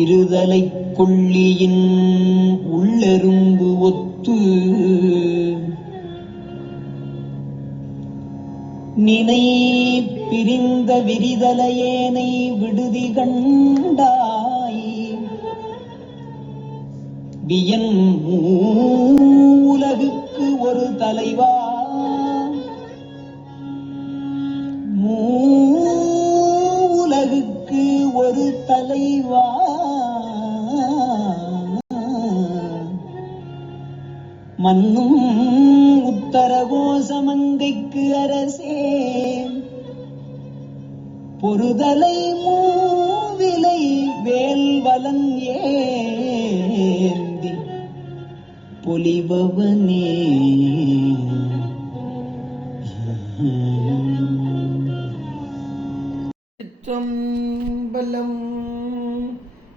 இருதலை கொள்ளியின் உள்ளெரும்பு ஒத்து நினை பிரிந்த விரிதலையேனை விடுதி கண்டாய் வியன் உலகுக்கு ஒரு தலைவா உலகுக்கு ஒரு தலைவா மன்னும் உத்தரகோசமங்கைக்கு அரசே பொறுதலை மூவிலை வேல்வலன் ஏந்தி பொலிபவனே சிற்றம்பலம்.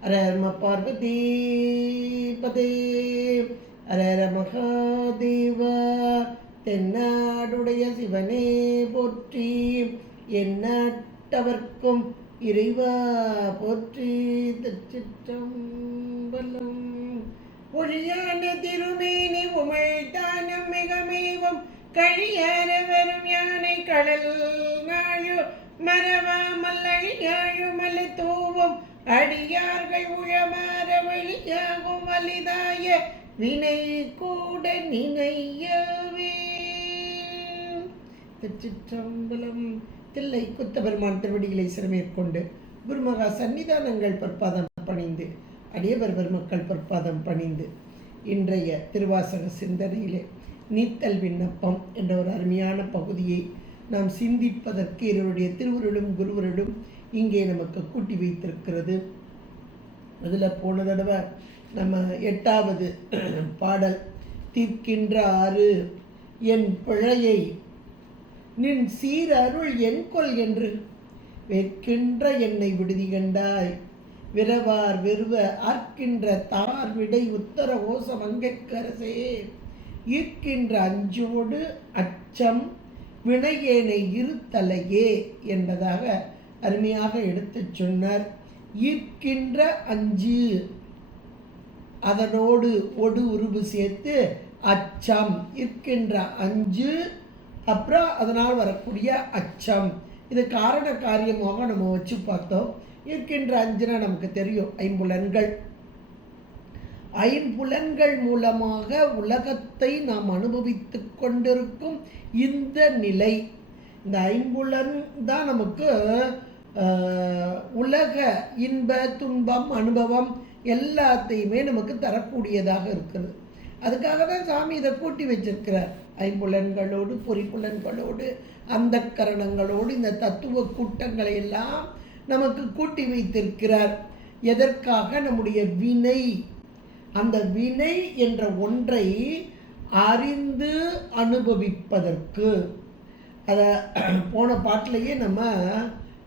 அரம பார்வதி பதே அரர மகாதேவ. தென்னாடுடைய சிவனே போற்றி, எந்நாட்டவர்க்கும் இறைவா போற்றி. திருச்சிற்றம்பலம். ஒழியான திருமேனி உமைதானம் மிகமேவும் கழியார வரும் யானை கடல் நாழு மரவா மல்லழியாழு மலை தூவும் அடியார்கள் உழமாற வழியாகும் வலிதாய வினை கூட நினையவே. திருச்சிற்றம்பலம். தில்லை குத்தபெருமான் திருவடிகளை சிறமேற்கொண்டு குருமகா சன்னிதானங்கள் பொற்பாதம் பணிந்து அடியவர் பெருமக்கள் பொற்பாதம் பணிந்து இன்றைய திருவாசக சிந்தனையிலே நீத்தல் விண்ணப்பம் என்ற ஒரு அருமையான பகுதியை நாம் சிந்திப்பதற்கு இவருடைய திருவுருளும் குருவருளும் இங்கே நமக்கு கூட்டி வைத்திருக்கிறது. அதில் போன தடவை நம்ம 8வது பாடல் தீர்க்கின்ற ஆறு என் பிழையை நின் சீர் அருள் என் கொல் என்று வேட்கின்ற என்னை விடுதி கண்டாய் விரவார் வெறுவ ஆர்க்கின்ற தார் விடை உத்தர ஓசம் அங்கக்கரசே ஈர்க்கின்ற அஞ்சோடு அச்சம் வினையேனை இருத்தலையே என்பதாக அருமையாக எடுத்து சொன்னார். ஈர்க்கின்ற அஞ்சு அதனோடு ஒடு உருவு சேர்த்து அச்சம் இருக்கின்ற அஞ்சு அப்புறம் அதனால் வரக்கூடிய அச்சம். இது காரண காரியமாக நம்ம வச்சு பார்த்தோம். இருக்கின்ற அஞ்சுனா நமக்கு தெரியும் ஐம்புலன்கள். ஐம்புலன்கள் மூலமாக உலகத்தை நாம் அனுபவித்து கொண்டிருக்கும் இந்த நிலை, இந்த ஐம்புலன் தான் நமக்கு உலக இன்ப துன்பம் அனுபவம் எல்லாத்தையுமே நமக்கு தரக்கூடியதாக இருக்கிறது. அதுக்காக தான் சாமி இதை கூட்டி வச்சிருக்கிறார். ஐம்புலன்களோடு பொறிப்புலன்களோடு அந்த கரணங்களோடு இந்த தத்துவ கூட்டங்களை எல்லாம் நமக்கு கூட்டி வைத்திருக்கிறார். எதற்காக? நம்முடைய வினை, அந்த வினை என்ற ஒன்றை அறிந்து அனுபவிப்பதற்கு. அதை போன பாட்டிலேயே நம்ம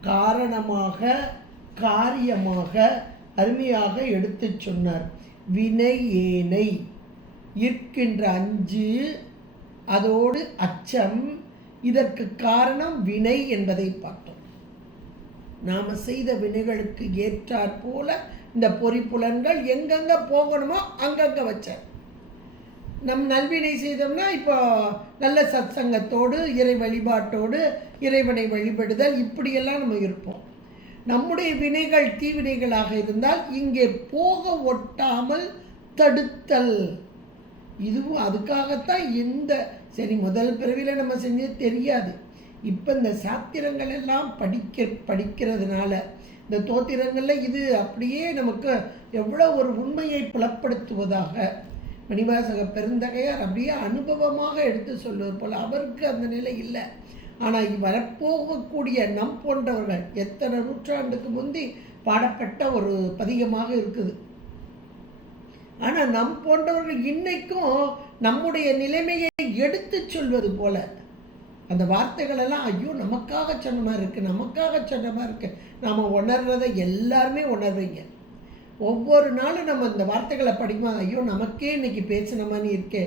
காரணமாக காரியமாக அருமையாக எடுத்து சொன்னார். வினை ஏனை இருக்கின்ற அஞ்சு அதோடு அச்சம், இதற்கு காரணம் வினை என்பதை பார்த்தோம். நாம் செய்த வினைகளுக்கு ஏற்றாற் போல இந்த பொறிப்புலன்கள் எங்கெங்கே போகணுமோ அங்கங்கே வச்சார். நம் நல்வினை செய்தோம்னா இப்போ நல்ல சத்சங்கத்தோடு இறை வழிபாட்டோடு இறைவனை வழிபடுதல் இப்படியெல்லாம் நம்ம இருப்போம். நம்முடைய வினைகள் தீவினைகளாக இருந்தால் இங்கே போக ஒட்டாமல் தடுத்தல். இதுவும் அதுக்காகத்தான் இந்த சரி முதல் பிறவியில் நம்ம செஞ்சது தெரியாது. இப்போ இந்த சாத்திரங்கள் எல்லாம் படிக்கிறதுனால இந்த தோத்திரங்களில் இது அப்படியே நமக்கு எவ்வளோ ஒரு உண்மையை புலப்படுத்துவதாக மணிவாசக பெருந்தகையார் அப்படியே அனுபவமாக எடுத்து சொல்வது போல். அவருக்கு அந்த நிலை இல்லை. ஆனால் வரப்போகக்கூடிய நம் போன்றவர்கள் எத்தனை நூற்றாண்டுக்கு முந்தி பாடப்பட்ட ஒரு பதிகமாக இருக்குது. ஆனால் நம் போன்றவர்கள் இன்னைக்கும் நம்முடைய நிலைமையை எடுத்து சொல்வது போல அந்த வார்த்தைகள் எல்லாம் ஐயோ நமக்காக சொன்ன மாதிரி இருக்குது, நமக்காக சொன்ன மாதிரி இருக்குது. நாம் உணர்றதை எல்லாருமே உணர்வீங்க. ஒவ்வொரு நாளும் நம்ம அந்த வார்த்தைகளை படிக்கும்போது ஐயோ நமக்கே இன்னைக்கு பேசின மாதிரி இருக்கே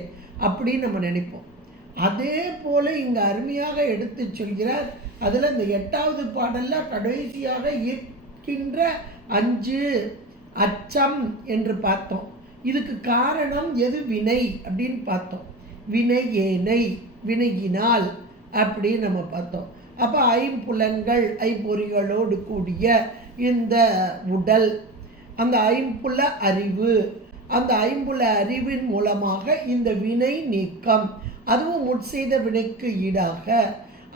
அப்படின்னு நம்ம நினைப்போம். அதே போல் இங்கே அருமையாக எடுத்து சொல்கிறார். அதில் இந்த 8வது பாடலில் கடைசியாக இருக்கின்ற 5 அச்சம் என்று பார்த்தோம். இதுக்கு காரணம் எது? வினை அப்படின்னு பார்த்தோம். வினை ஏனை, வினையினால் அப்படின்னு நம்ம பார்த்தோம். அப்போ ஐம்புலன்கள், ஐம்பொறிகளோடு கூடிய இந்த உடல், அந்த ஐம்புல அறிவு, அந்த ஐம்புல அறிவின் மூலமாக இந்த வினை நீக்கம், அதுவும் முற்செய்த வினைக்கு ஈடாக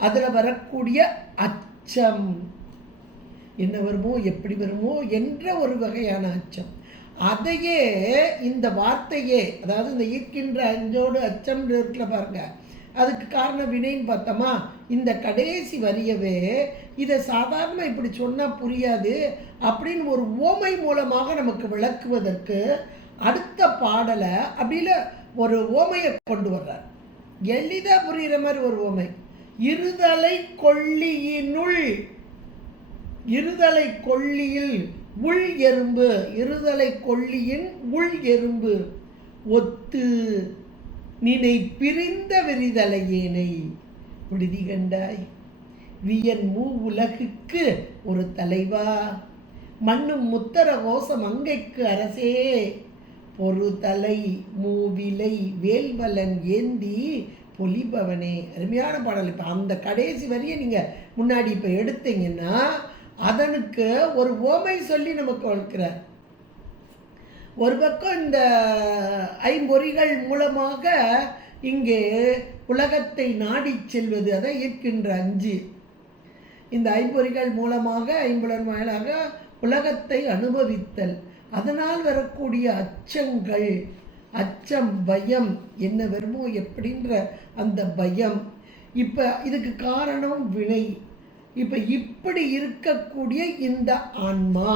அதில் வரக்கூடிய அச்சம் என்ன வருமோ, எப்படி வருமோ என்ற ஒரு வகையான அச்சம். அதையே இந்த வார்த்தையே, அதாவது இந்த ஈர்க்கின்ற அஞ்சோடு அச்சம் இருக்குல்ல பாருங்க, அதுக்கு காரணம் வினைன்னு பார்த்தோமா. இந்த கடைசி வரியவே இதை சாதாரண இப்படி சொன்னால் புரியாது அப்படின்னு ஒரு ஓமை மூலமாக நமக்கு விளக்குவதற்கு அடுத்த பாடலை அப்படில ஒரு ஓமையை கொண்டு வர்றார். எளிதாக புரிகிற மாதிரி ஒரு ஓமை. இருதலை கொள்ளியினுள், இருதலை கொள்ளியில் உள் எறும்பு, இருதலை கொள்ளியின் உள் எறும்பு ஒத்து நினை பிரிந்த விரிதலையேனை விடுதி கண்டாய் வியன் மூ உலகுக்கு ஒரு தலைவா மண்ணும் முத்தர கோசம் அங்கைக்கு அரசே பொறுதலை மூவிலை வேல்வலன் ஏந்தி பொலிபவனே. அருமையான பாடல். இப்போ அந்த கடைசி வரியை நீங்கள் முன்னாடி இப்போ எடுத்தீங்கன்னா அதனுக்கு ஒரு ஓமை சொல்லி நமக்கு வளர்க்கிறார். ஒரு பக்கம் இந்த ஐம்பொறிகள் மூலமாக இங்கே உலகத்தை நாடி செல்வது, அதை இருக்கின்ற 5. இந்த ஐம்பொறிகள் மூலமாக, ஐம்புலன் வாயிலாக உலகத்தை அனுபவித்தல், அதனால் வரக்கூடிய அச்சங்கள், அச்சம், பயம், என்ன வருமோ எப்படின்ற அந்த பயம். இப்போ இதுக்கு காரணம் வினை. இப்போ இப்படி இருக்கக்கூடிய இந்த ஆன்மா,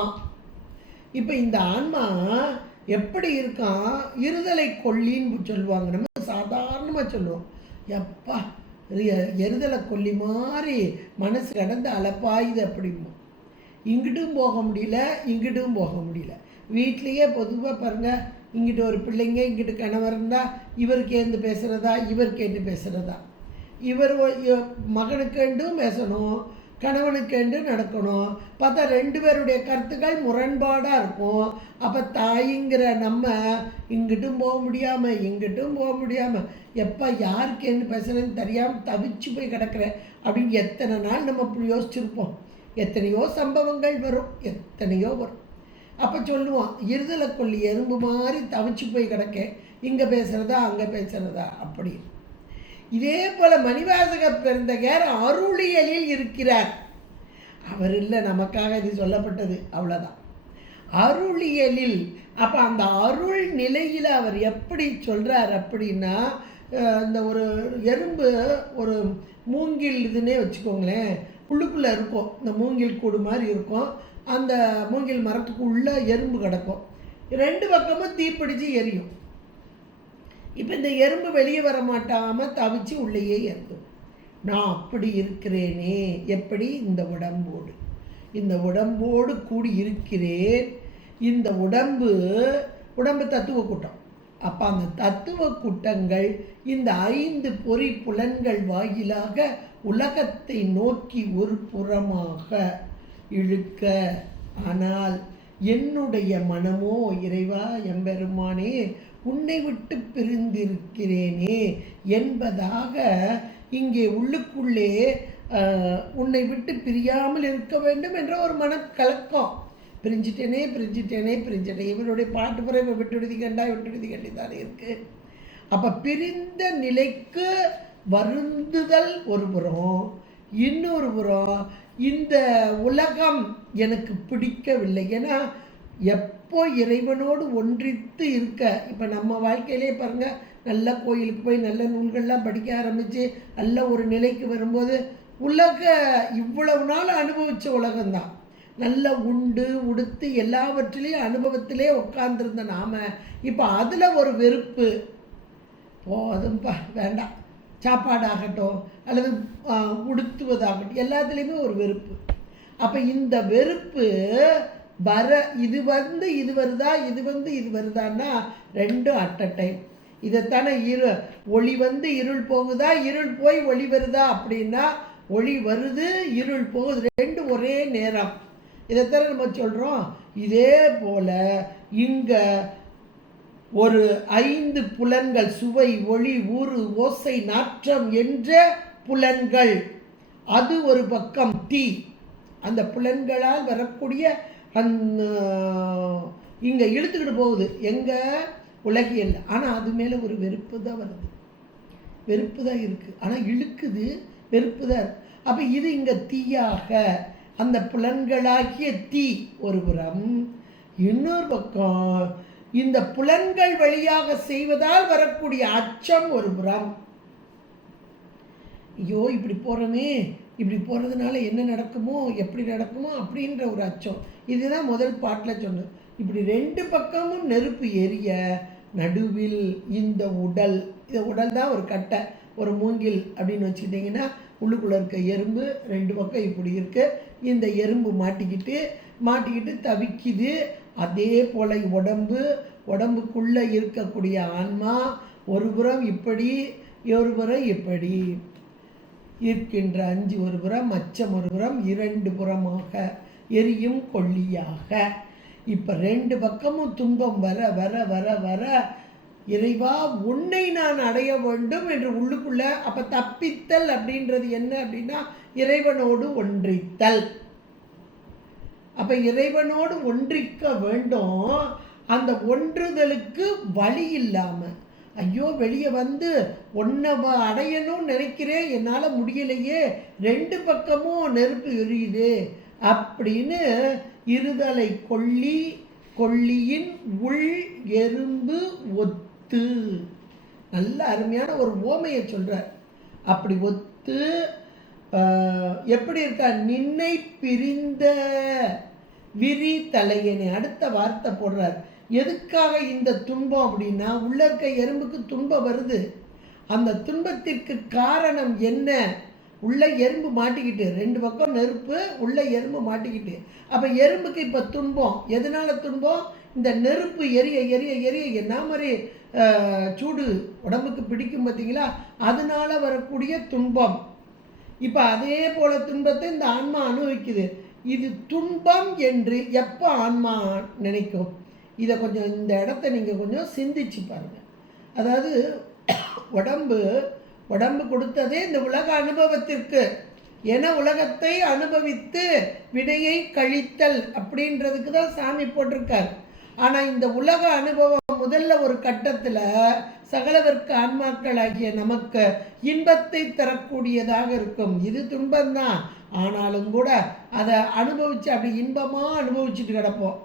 இப்போ இந்த ஆன்மா எப்படி இருக்கான்? இருதலை கொல்லின்னு சொல்லுவாங்க. நம்ம சாதாரணமாக சொல்லுவோம், எப்பா எருதலை கொல்லி மாதிரி மனசு கடந்து அலப்பாயுது அப்படிமோ. இங்கிட்டும் போக முடியல, இங்கிட்டும் போக முடியல. வீட்லேயே பொதுவாக பாருங்கள், இங்கிட்டு ஒரு பிள்ளைங்க, இங்கிட்டு கணவர் இருந்தால் இவர் கேந்து பேசுகிறதா, இவர் கேட்டு பேசுகிறதா, இவர் மகனுக்கேண்டும் பேசணும், கணவனுக்கேண்டு நடக்கணும். பார்த்தா 2 பேருடைய கருத்துக்கள் முரண்பாடாக இருக்கும். அப்போ தாய்ங்கிற நம்ம இங்கிட்டும் போக முடியாமல், இங்கிட்டும் போக முடியாமல், எப்போ யாருக்கேன்னு பேசுகிறேன்னு தெரியாமல் தவிச்சு போய் கிடக்கிறேன் அப்படின்னு எத்தனை நாள் நம்ம இப்படி யோசிச்சுருப்போம். எத்தனையோ சம்பவங்கள் வரும், எத்தனையோ வரும். அப்போ சொல்லுவோம், இருதலை கொல்லி எறும்பு மாதிரி தவிச்சு போய் கிடக்க, இங்கே பேசுகிறதா அங்கே பேசுகிறதா அப்படி. இதே போல் மணிவாசக பெருந்தகையார் அருளியலில் இருக்கிறார். அவர் இல்லை, நமக்காக இது சொல்லப்பட்டது, அவ்வளோதான். அருளியலில். அப்போ அந்த அருள் நிலையில் அவர் எப்படி சொல்கிறார் அப்படின்னா, இந்த ஒரு எறும்பு, ஒரு மூங்கில் இதுன்னே வச்சுக்கோங்களேன், உள்ளுக்குள்ளே இருக்கும், இந்த மூங்கில் கூடு மாதிரி இருக்கும். அந்த மூங்கில் மரத்துக்குள்ளே எறும்பு கிடக்கும், 2 பக்கமும் தீப்பிடிச்சு எரியும். இப்போ இந்த எறும்பு வெளியே வர மாட்டாமல் தவிச்சு உள்ளேயே எரியும். நான் அப்படி இருக்கிறேனே, எப்படி? இந்த உடம்போடு, இந்த உடம்போடு கூடி இருக்கிறேன். இந்த உடம்பு தத்துவ கூட்டம். அப்போ அந்த தத்துவ கூட்டங்கள் இந்த 5 பொறி புலன்கள் வாயிலாக உலகத்தை நோக்கி ஒரு புறமாக இழுக்க, ஆனால் என்னுடைய மனமோ இறைவா எம்பெருமானே உன்னை விட்டு பிரிந்திருக்கிறேனே என்பதாக இங்கே உள்ளுக்குள்ளே உன்னை விட்டு பிரியாமல் இருக்க வேண்டும் என்ற ஒரு மனக்கலக்கம். பிரிஞ்சிட்டேனே. இவருடைய பாட்டு புற விட்டுடுதி கண்டி தானே இருக்குது. அப்போ பிரிந்த நிலைக்கு வருந்துதல் ஒரு புறம், இன்னொரு புறம் இந்த உலகம் எனக்கு பிடிக்கவில்லை. ஏன்னா எப்போ இறைவனோடு ஒன்றித்து இருக்க, இப்போ நம்ம வாழ்க்கையிலே பாருங்கள், நல்ல கோயிலுக்கு போய் நல்ல நூல்கள்லாம் படிக்க ஆரம்பித்து நல்ல ஒரு நிலைக்கு வரும்போது உலக இவ்வளவு நாள் அனுபவித்த உலகம்தான். நல்லா உண்டு உடுத்து எல்லாவற்றிலையும் அனுபவத்திலே உட்கார்ந்துருந்த நாம இப்போ அதில் ஒரு வெறுப்பு, போதும்பா வேண்டாம், சாப்பாடாகட்டும் அல்லது உடுத்துவதாகட்டும் எல்லாத்துலேயுமே ஒரு வெறுப்பு. அப்போ இந்த வெறுப்பு இது வருதா, இது வருதான்னா ரெண்டும் அட் அ டைம். இதைத்தானே ஒளி இருள் போகுதா, இருள் போய் ஒளி வருதா அப்படின்னா ஒளி வருது இருள் போகுது, ரெண்டும் ஒரே நேரம். இதைத்தானே நம்ம சொல்கிறோம். இதே போல் இங்கே ஒரு 5 புலன்கள், சுவை, ஒளி, ஊறு, ஓசை, நாற்றம் என்ற புலன்கள், அது ஒரு பக்கம் தீ. அந்த புலன்களால் வரக்கூடிய இங்கே இழுத்துக்கிட்டு போகுது எங்கே உலகியல். ஆனால் அது மேலே ஒரு வெறுப்பு தான் வருது, வெறுப்பு தான் இருக்குது. ஆனால் இழுக்குது, வெறுப்பு தான். அப்போ இது இங்கே தீயாக, அந்த புலன்களாகிய தீ ஒரு புறம், இன்னொரு பக்கம் இந்த புலன்கள் வழியாக செய்வதால் வரக்கூடிய அச்சம் ஒரு புறம். ஐயோ இப்படி போகிறோமே, இப்படி போகிறதுனால என்ன நடக்குமோ, எப்படி நடக்குமோ அப்படின்ற ஒரு அச்சம். இதுதான் முதல் பாட்டில் சொன்னது. இப்படி 2 பக்கமும் நெருப்பு எரிய நடுவில் இந்த உடல் தான் ஒரு கட்டை, ஒரு மூங்கில் அப்படின்னு வச்சுக்கிட்டிங்கன்னா உள்ளுக்குள்ளே இருக்க எறும்பு 2 பக்கம் இப்படி இருக்குது. இந்த எறும்பு மாட்டிக்கிட்டு தவிக்குது. அதே போல் உடம்புக்குள்ளே இருக்கக்கூடிய ஆன்மா ஒரு புறம் இப்படி, ஒரு புறம் இப்படி இருக்கின்ற 5 ஒரு புறம், அச்சம் ஒரு புறம், 2 புறமாக எரியும் கொல்லியாக. இப்போ 2 பக்கமும் துன்பம் வர வர வர வர இறைவா உன்னை நான் அடைய வேண்டும் என்று உள்ளுக்குள்ள. அப்போ தப்பித்தல் அப்படின்றது என்ன அப்படின்னா இறைவனோடு ஒன்றித்தல். அப்போ இறைவனோடு ஒன்றிக்க வேண்டும். அந்த ஒன்றுதலுக்கு வழி இல்லாமல், ஐயோ வெளியே ஒன்றை அடையணும்னு நினைக்கிறேன், என்னால் முடியலையே, 2 பக்கமும் நெருப்பு எரியுது அப்படின்னு இருதலை கொள்ளியின் உள் எறும்பு ஒத்து. நல்ல அருமையான ஒரு ஓமையை சொல்கிறார். அப்படி ஒத்து எப்படி இருக்கா, நின்னை பிரிந்த விரி தலையனை. அடுத்த வார்த்தை போடுறார். எதுக்காக இந்த துன்பம் அப்படின்னா, உள்ள இருக்க எறும்புக்கு துன்பம் வருது. அந்த துன்பத்திற்கு காரணம் என்ன? உள்ள எறும்பு மாட்டிக்கிட்டு, 2 பக்கம் நெருப்பு, உள்ள எறும்பு மாட்டிக்கிட்டு. அப்போ எறும்புக்கு இப்போ துன்பம். எதனால துன்பம்? இந்த நெருப்பு எரிய எரிய எரிய என்ன மாதிரி சூடு உடம்புக்கு பிடிக்கும் பார்த்தீங்களா, அதனால வரக்கூடிய துன்பம். இப்போ அதே போல துன்பத்தை இந்த ஆன்மா அனுபவிக்குது. இது துன்பம் என்று எப்போ ஆன்மா நினைக்கும்? இதை கொஞ்சம் இந்த இடத்த நீங்கள் கொஞ்சம் சிந்திச்சு பாருங்கள். அதாவது உடம்பு கொடுத்ததே இந்த உலக அனுபவத்திற்கு. என உலகத்தை அனுபவித்து வினையை கழித்தல் அப்படின்றதுக்கு தான் சாமி போட்டிருக்கார். ஆனால் இந்த உலக அனுபவம் முதல்ல ஒரு கட்டத்தில் சகலவர்க்க ஆன்மாக்களாகிய நமக்கு இன்பத்தை தரக்கூடியதாக இருக்கும். இது துன்பம்தான், ஆனாலும் கூட அதை அனுபவித்து அப்படி இன்பமாக அனுபவிச்சுட்டு கிடப்போம்.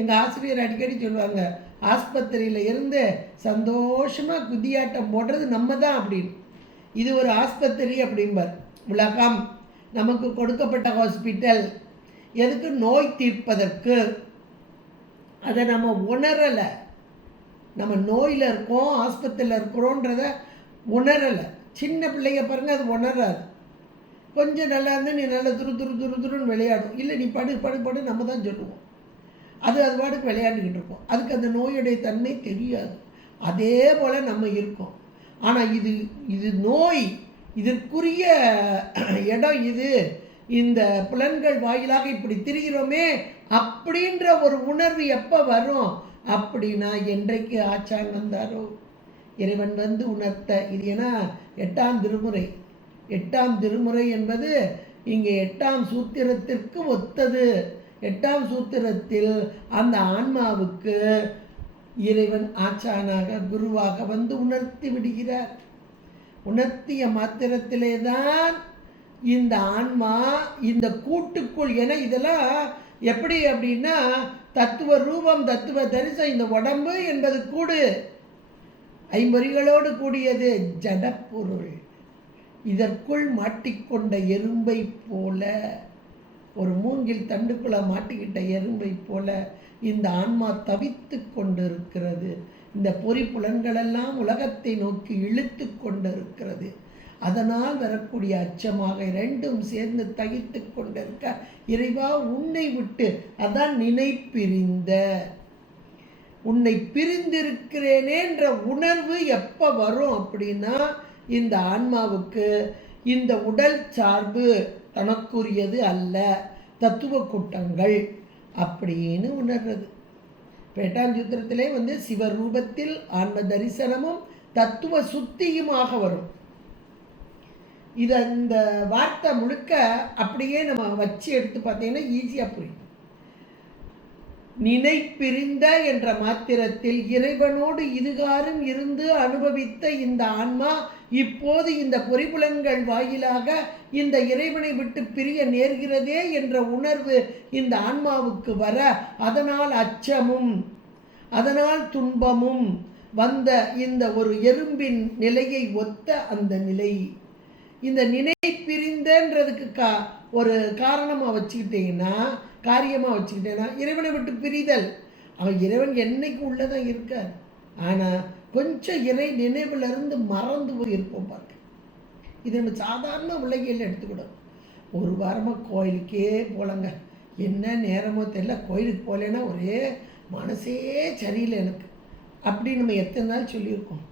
எங்கள் ஆசிரியர் அடிக்கடி சொல்லுவாங்க, ஆஸ்பத்திரியில் இருந்து சந்தோஷமாக குதியாட்டம் போடுறது நம்ம தான் அப்படின்னு. இது ஒரு ஆஸ்பத்திரி அப்படிம்பார். உலகம் நமக்கு கொடுக்கப்பட்ட ஹாஸ்பிட்டல் எதுக்கு? நோய் தீர்ப்பதற்கு. அதை நம்ம உணரலை. நம்ம நோயில் இருக்கோம், ஆஸ்பத்திரியில் இருக்கிறோன்றத உணரலை. சின்ன பிள்ளைங்க பாருங்கள், அது உணராது. கொஞ்சம் நல்லா இருந்தால் நீ நல்லா துருன்னு விளையாடும். இல்லை நீ படு நம்ம தான் சொல்லுவோம். அது பாட்டுக்கு விளையாண்டுக்கிட்டு இருக்கோம். அதுக்கு அந்த நோயுடைய தன்மை தெரியாது. அதே போல் நம்ம இருக்கோம். ஆனால் இது நோய், இதற்குரிய இடம் இது. இந்த புலன்கள் வாயிலாக இப்படி திரிகிறோமே அப்படின்ற ஒரு உணர்வு எப்போ வரும் அப்படின்னா, என்றைக்கு ஆச்சான் வந்தாரோ, இறைவன் உணர்த்த. இது ஏன்னா 8ஆம் திருமுறை. 8ஆம் திருமுறை என்பது இங்கே 8ஆம் சூத்திரத்திற்கு ஒத்தது. 8ஆம் சூத்திரத்தில் அந்த ஆன்மாவுக்கு இறைவன் ஆச்சானாக குருவாக உணர்த்தி விடுகிறார். உணர்த்திய மாத்திரத்திலே தான் இந்த ஆன்மா இந்த கூட்டுக்குள். என இதெல்லாம் எப்படி அப்படின்னா, தத்துவ ரூபம், தத்துவ தரிசனம். இந்த உடம்பு என்பது கூடு, 5 பொறிகளோடு கூடியது, ஜடப்பொருள். இதற்குள் மாட்டிக்கொண்ட எறும்பை போல ஒரு மூங்கில் தண்டுக்குள்ள மாட்டிக்கிட்ட எறும்பை போல இந்த ஆன்மா தவித்து கொண்டிருக்கிறது. இந்த பொறி புலன்களெல்லாம் உலகத்தை நோக்கி இழுத்து கொண்டிருக்கிறது. அதனால் வரக்கூடிய அச்சமாக இரண்டும் சேர்ந்து தகித்து கொண்டிருக்க, இறைவா உன்னை விட்டு, அதான் நினைப்பிரிந்த, உன்னை பிரிந்திருக்கிறேனேன்ற உணர்வு எப்போ வரும் அப்படின்னா, இந்த ஆன்மாவுக்கு இந்த உடல் சார்பு தனக்குரியது அல்ல, தத்துவ கூட்டங்கள் அப்படின்னு உணர்றது. பேட்டாஞ்சூத்திரத்திலே சிவரூபத்தில் ஆன்ம தரிசனமும் தத்துவ சுத்தியுமாக வரும். இதை இந்த வார்த்தை முழுக்க அப்படியே நம்ம வச்சு எடுத்து பார்த்தீங்கன்னா ஈஸியாக புரியும். நினைப்பிரிந்த என்ற மாத்திரத்தில் இறைவனோடு இதுகாரும் இருந்து அனுபவித்த இந்த ஆன்மா இப்போது இந்த பொறிபுலன்கள் வாயிலாக இந்த இறைவனை விட்டு பிரிய நேர்கிறதே என்ற உணர்வு இந்த ஆன்மாவுக்கு வர, அதனால் அச்சமும் அதனால் துன்பமும் வந்த இந்த ஒரு எறும்பின் நிலையை ஒத்த அந்த நிலை, இந்த நினை பிரிந்தன்றதுக்கு ஒரு காரணமாக வச்சுக்கிட்டீங்கன்னா, காரியமாக வச்சுக்கிட்டேன்னா இறைவனை விட்டு பிரிதல். அவன் இறைவன் என்னைக்கு உள்ளதான் இருக்கார், ஆனால் கொஞ்சம் இறை நினைவிலிருந்து மறந்து போய் இருப்போம் பார்க்க. இது நம்ம சாதாரண உலகில் எடுத்துக்கிடும். ஒரு வாரமாக கோயிலுக்கே போலங்க, என்ன நேரமோ தெரியல, கோயிலுக்கு போகலன்னா ஒரே மனசே சரியில்லை எனக்கு அப்படின்னு நம்ம எத்தனை நாள் சொல்லியிருக்கோம்.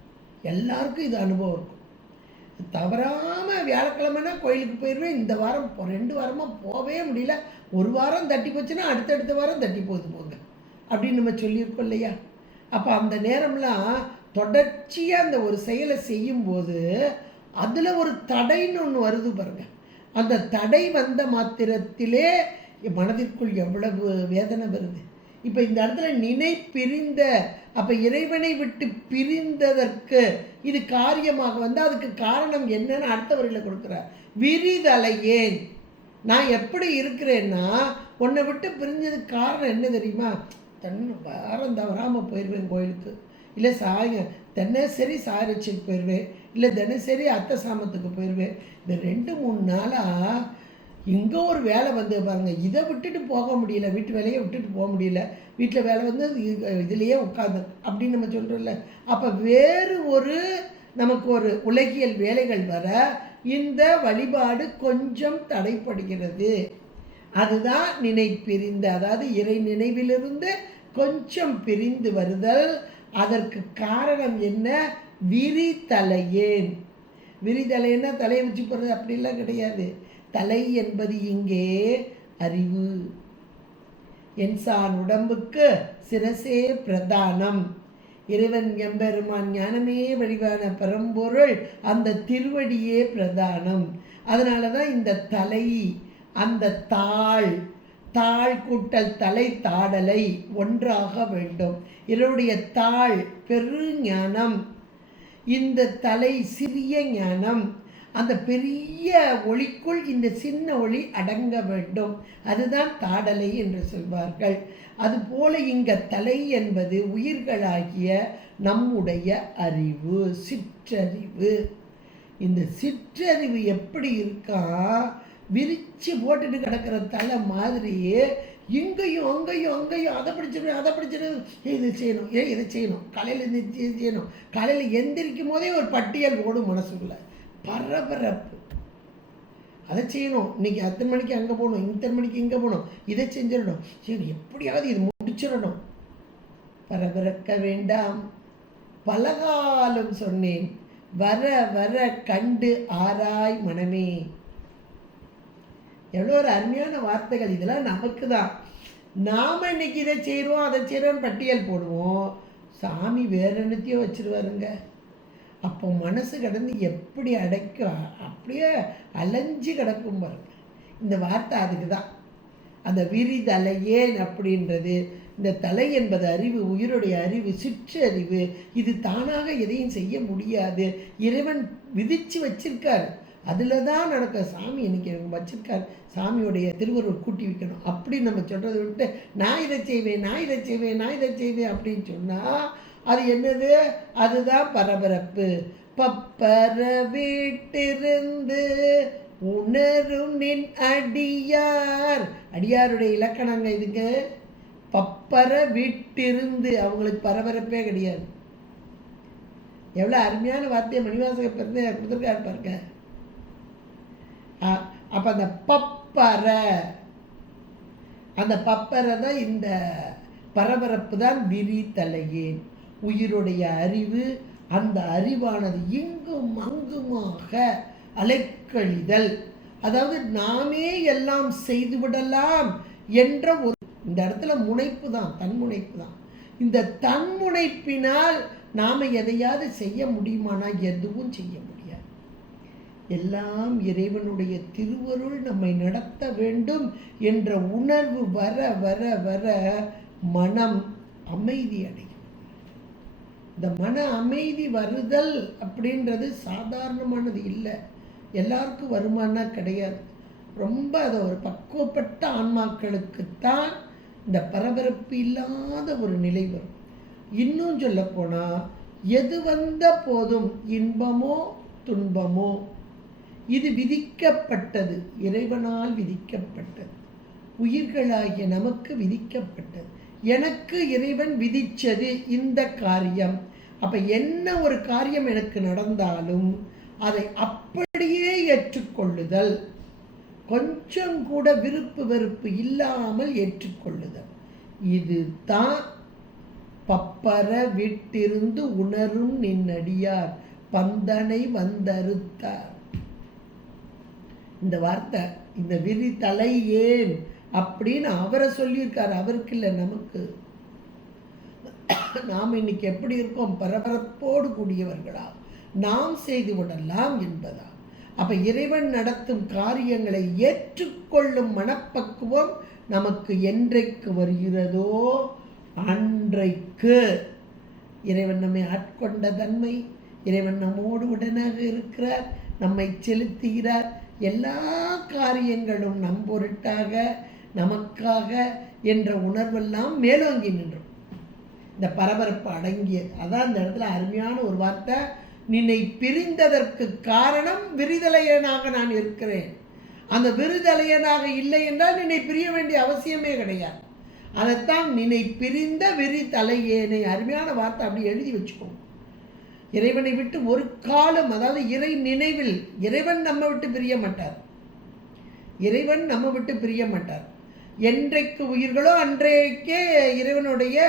எல்லாருக்கும் இது அனுபவம் இருக்கும். தவறாமல் வியாழக்கிழமைனா கோயிலுக்கு போயிடுவேன். இந்த வாரம் 2 வாரமாக போகவே முடியல, ஒரு வாரம் தட்டி போச்சுன்னா அடுத்தடுத்த வாரம் தட்டி போங்க அப்படின்னு நம்ம சொல்லியிருக்கோம் இல்லையா? அப்போ அந்த நேரம்லாம் தொடர்ச்சியாக அந்த ஒரு செயலை செய்யும்போது அதில் ஒரு தடைன்னு ஒன்று வருது பாருங்கள். அந்த தடை வந்த மாத்திரத்திலே மனதிற்குள் எவ்வளவு வேதனை வருது. இப்போ இந்த இடத்துல நினை பிரிந்த, அப்போ இறைவனை விட்டு பிரிந்ததற்கு இது காரியமாக அதுக்கு காரணம் என்னன்னு அடுத்த வரையில் கொடுக்குறார். விரிதலையேன், நான் எப்படி இருக்கிறேன்னா உன்னை விட்டு பிரிஞ்சதுக்கு காரணம் என்ன தெரியுமா? வாரம் தவறாமல் போயிடுவேன் கோயிலுக்கு, இல்லை தினசரி சாயரட்சிக்கு போயிடுவேன், இல்லை தினசரி அத்தை சாமத்துக்கு போயிடுவேன். இந்த 2-3 நாளாக இங்கே ஒரு வேலை பாருங்கள், இதை விட்டுட்டு போக முடியல, வீட்டு வேலையை விட்டுட்டு போக முடியல, வீட்டில் வேலை இதுலேயே உட்காந்து அப்படின்னு நம்ம சொல்கிறோம்ல. அப்போ வேறு ஒரு நமக்கு ஒரு உலகியல் வேலைகள் வர இந்த வழிபாடு கொஞ்சம் தடைப்படுகிறது. அதுதான் நினைப்பிரிந்த, அதாவது இறை நினைவிலிருந்து கொஞ்சம் பிரிந்து வருதல். அதற்கு காரணம் என்ன? விரிதலையேன். விரிதலைன்னா தலையை வச்சு போடுறது அப்படிலாம் கிடையாது. தலை என்பது இங்கே அறிவு. என்சான் உடம்புக்கு சிரசே பிரதானம். இறைவன் எம்பெருமான் ஞானமே வடிவான பரம்பொருள், அந்த திருவடியே பிரதானம். அதனால தான் இந்த தலை, அந்த தாள் கூட்டல் தலை தாடலை ஒன்றாக வேண்டும். இவருடைய தாள் பெரு ஞானம், இந்த தலை சிறிய ஞானம். அந்த பெரிய ஒளிக்குள் இந்த சின்ன ஒளி அடங்க வேண்டும். அதுதான் தாடலை என்று சொல்வார்கள். அதுபோல இங்கே தலை என்பது உயிர்களாகிய நம்முடைய அறிவு, சிற்றறிவு. இந்த சிற்றறிவு எப்படி இருக்கா? விரிச்சு போட்டுட்டு கிடக்கிற தலை மாதிரி இங்கேயும் அங்கேயும் அதை படிச்சிடும் இது செய்யணும், இதை செய்யணும், காலையில் இது செய்யணும். காலையில் எந்திரிக்கும் போதே ஒரு பட்டியல் ஓடும் மனசுக்குள்ள, பரபரப்பு. அதை செய்யணும், இன்னைக்கு அத்தனை மணிக்கு அங்கே போகணும், இத்தனை மணிக்கு இங்கே போகணும், இதை செஞ்சிடணும், சரி எப்படியாவது இது முடிச்சிடணும். பரபரக்க வேண்டாம், பலகாலம் சொன்னேன், வர வர கண்டு ஆராய் மனமே. எவ்வளோ ஒரு அருமையான வார்த்தைகள். இதெல்லாம் நமக்கு தான். நாம் இன்னைக்கு இதை செய்கிறோம் அதை செய்கிறோன்னு பட்டியல் போடுவோம், சாமி வேற என்னத்தையோ வச்சிருவாருங்க. அப்போ மனசு கடந்து எப்படி அடைக்கும், அப்படியே அலைஞ்சு கிடக்கும் பாருங்க. இந்த வார்த்தை அதுக்கு தான். அந்த விரிதலையேன் அப்படின்றது, இந்த தலை என்பது அறிவு, உயிருடைய அறிவு, சிற்றறிவு. இது தானாக எதையும் செய்ய முடியாது, இறைவன் விதிச்சு வச்சிருக்காரு. அதில் தான் நடக்க. சாமி இன்னைக்கு எனக்கு வச்சிருக்காரு, சாமியோடைய திருவருள் கூட்டி வைக்கணும் அப்படின்னு நம்ம சொல்கிறத விட்டு நான் இதை செய்வேன் அப்படின்னு சொன்னால் அது என்னது? அதுதான் பரபரப்பு. பப்பர வீட்டிருந்து உணரும் நின் அடியார் அடியாருடைய இலக்கணங்க இதுக்கு. பப்பர வீட்டிருந்து, அவங்களுக்கு பரபரப்பே கிடையாது. எவ்வளோ அருமையான வார்த்தையை மணிவாசக பிறந்து கொடுத்துருக்காரு பாருங்க. அப்போ அந்த பப்பரை தான், இந்த பரபரப்பு தான் விரிதலையேன். உயிருடைய அறிவு, அந்த அறிவானது இங்கும் அங்குமாக அலைக்கழிதல், அதாவது நாமே எல்லாம் செய்துவிடலாம் என்ற ஒரு, இந்த இடத்துல முனைப்பு தான், தன்முனைப்பு தான். இந்த தன்முனைப்பினால் நாம் எதையாவது செய்ய முடியுமானா எதுவும் செய்ய முடியாது. எல்லாம் இறைவனுடைய திருவருள் நம்மை நடத்த வேண்டும் என்ற உணர்வு வர வர வர மனம் அமைதி அடையும். இந்த மன அமைதி வருதல் அப்படின்றது சாதாரணமானது இல்லை, எல்லாருக்கும் வருமானா கிடையாது. ரொம்ப அதை ஒரு பக்குவப்பட்ட ஆன்மாக்களுக்குத்தான் இந்த பரபரப்பு இல்லாத ஒரு நிலை வரும். இன்னும் சொல்ல போனால், எது வந்த போதும் இன்பமோ துன்பமோ இது விதிக்கப்பட்டது, இறைவனால் விதிக்கப்பட்டது, உயிர்களாகிய நமக்கு விதிக்கப்பட்டது. எனக்கு இறைவன் விதிச்சது இந்த காரியம். அப்போ என்ன ஒரு காரியம் எனக்கு நடந்தாலும் அதை அப்படியே ஏற்றுக்கொள்ளுதல், கொஞ்சம் கூட விருப்பு வெறுப்பு இல்லாமல் ஏற்றுக்கொள்ளுதல், இது தான் பப்பர விட்டிருந்து உணரும் நின்னடியார் பந்தனை வந்தறுத்தார். இந்த வார்த்தை, இந்த விரிதலை ஏன் அப்படின்னு அவரை சொல்லியிருக்காரு, அவருக்கு இல்லை, நமக்கு. நாம் இன்னைக்கு எப்படி இருக்கோம்? பரபரப்போடு கூடியவர்களா நாம் செய்து விடலாம் என்பதா. அப்ப இறைவன் நடத்தும் காரியங்களை ஏற்றுக்கொள்ளும் மனப்பக்குவம் நமக்கு என்றைக்கு வருகிறதோ அன்றைக்கு இறைவன் நம்மை ஆட்கொண்ட தன்மை, இறைவன் நம்மோடு உடனாக இருக்கிறார், நம்மை செலுத்துகிறார், எல்லா காரியங்களும் நம் பொருட்டாக நமக்காக என்ற உணர்வெல்லாம் மேலோங்கி நின்றும். இந்த பரபரப்பு அடங்கிய, அதான் இந்த இடத்துல அருமையான ஒரு வார்த்தை, நின்னை பிரிந்ததற்கு காரணம் விரிதலையனாக நான் இருக்கிறேன். அந்த விரிதலையனாக இல்லை என்றால் நின்னை பிரிய வேண்டிய அவசியமே கிடையாது. அதைத்தான் நின்னை பிரிந்த விரிதலையேனை, அருமையான வார்த்தை, அப்படி எழுதி வச்சுக்கோங்க. இறைவனை விட்டு ஒரு காலம், அதாவது இறை நினைவில், இறைவன் நம்ம விட்டு பிரிய மாட்டார், இறைவன் நம்ம விட்டு பிரிய மாட்டார். என்றைக்கு உயிர்களோ அன்றைக்கே இறைவனுடைய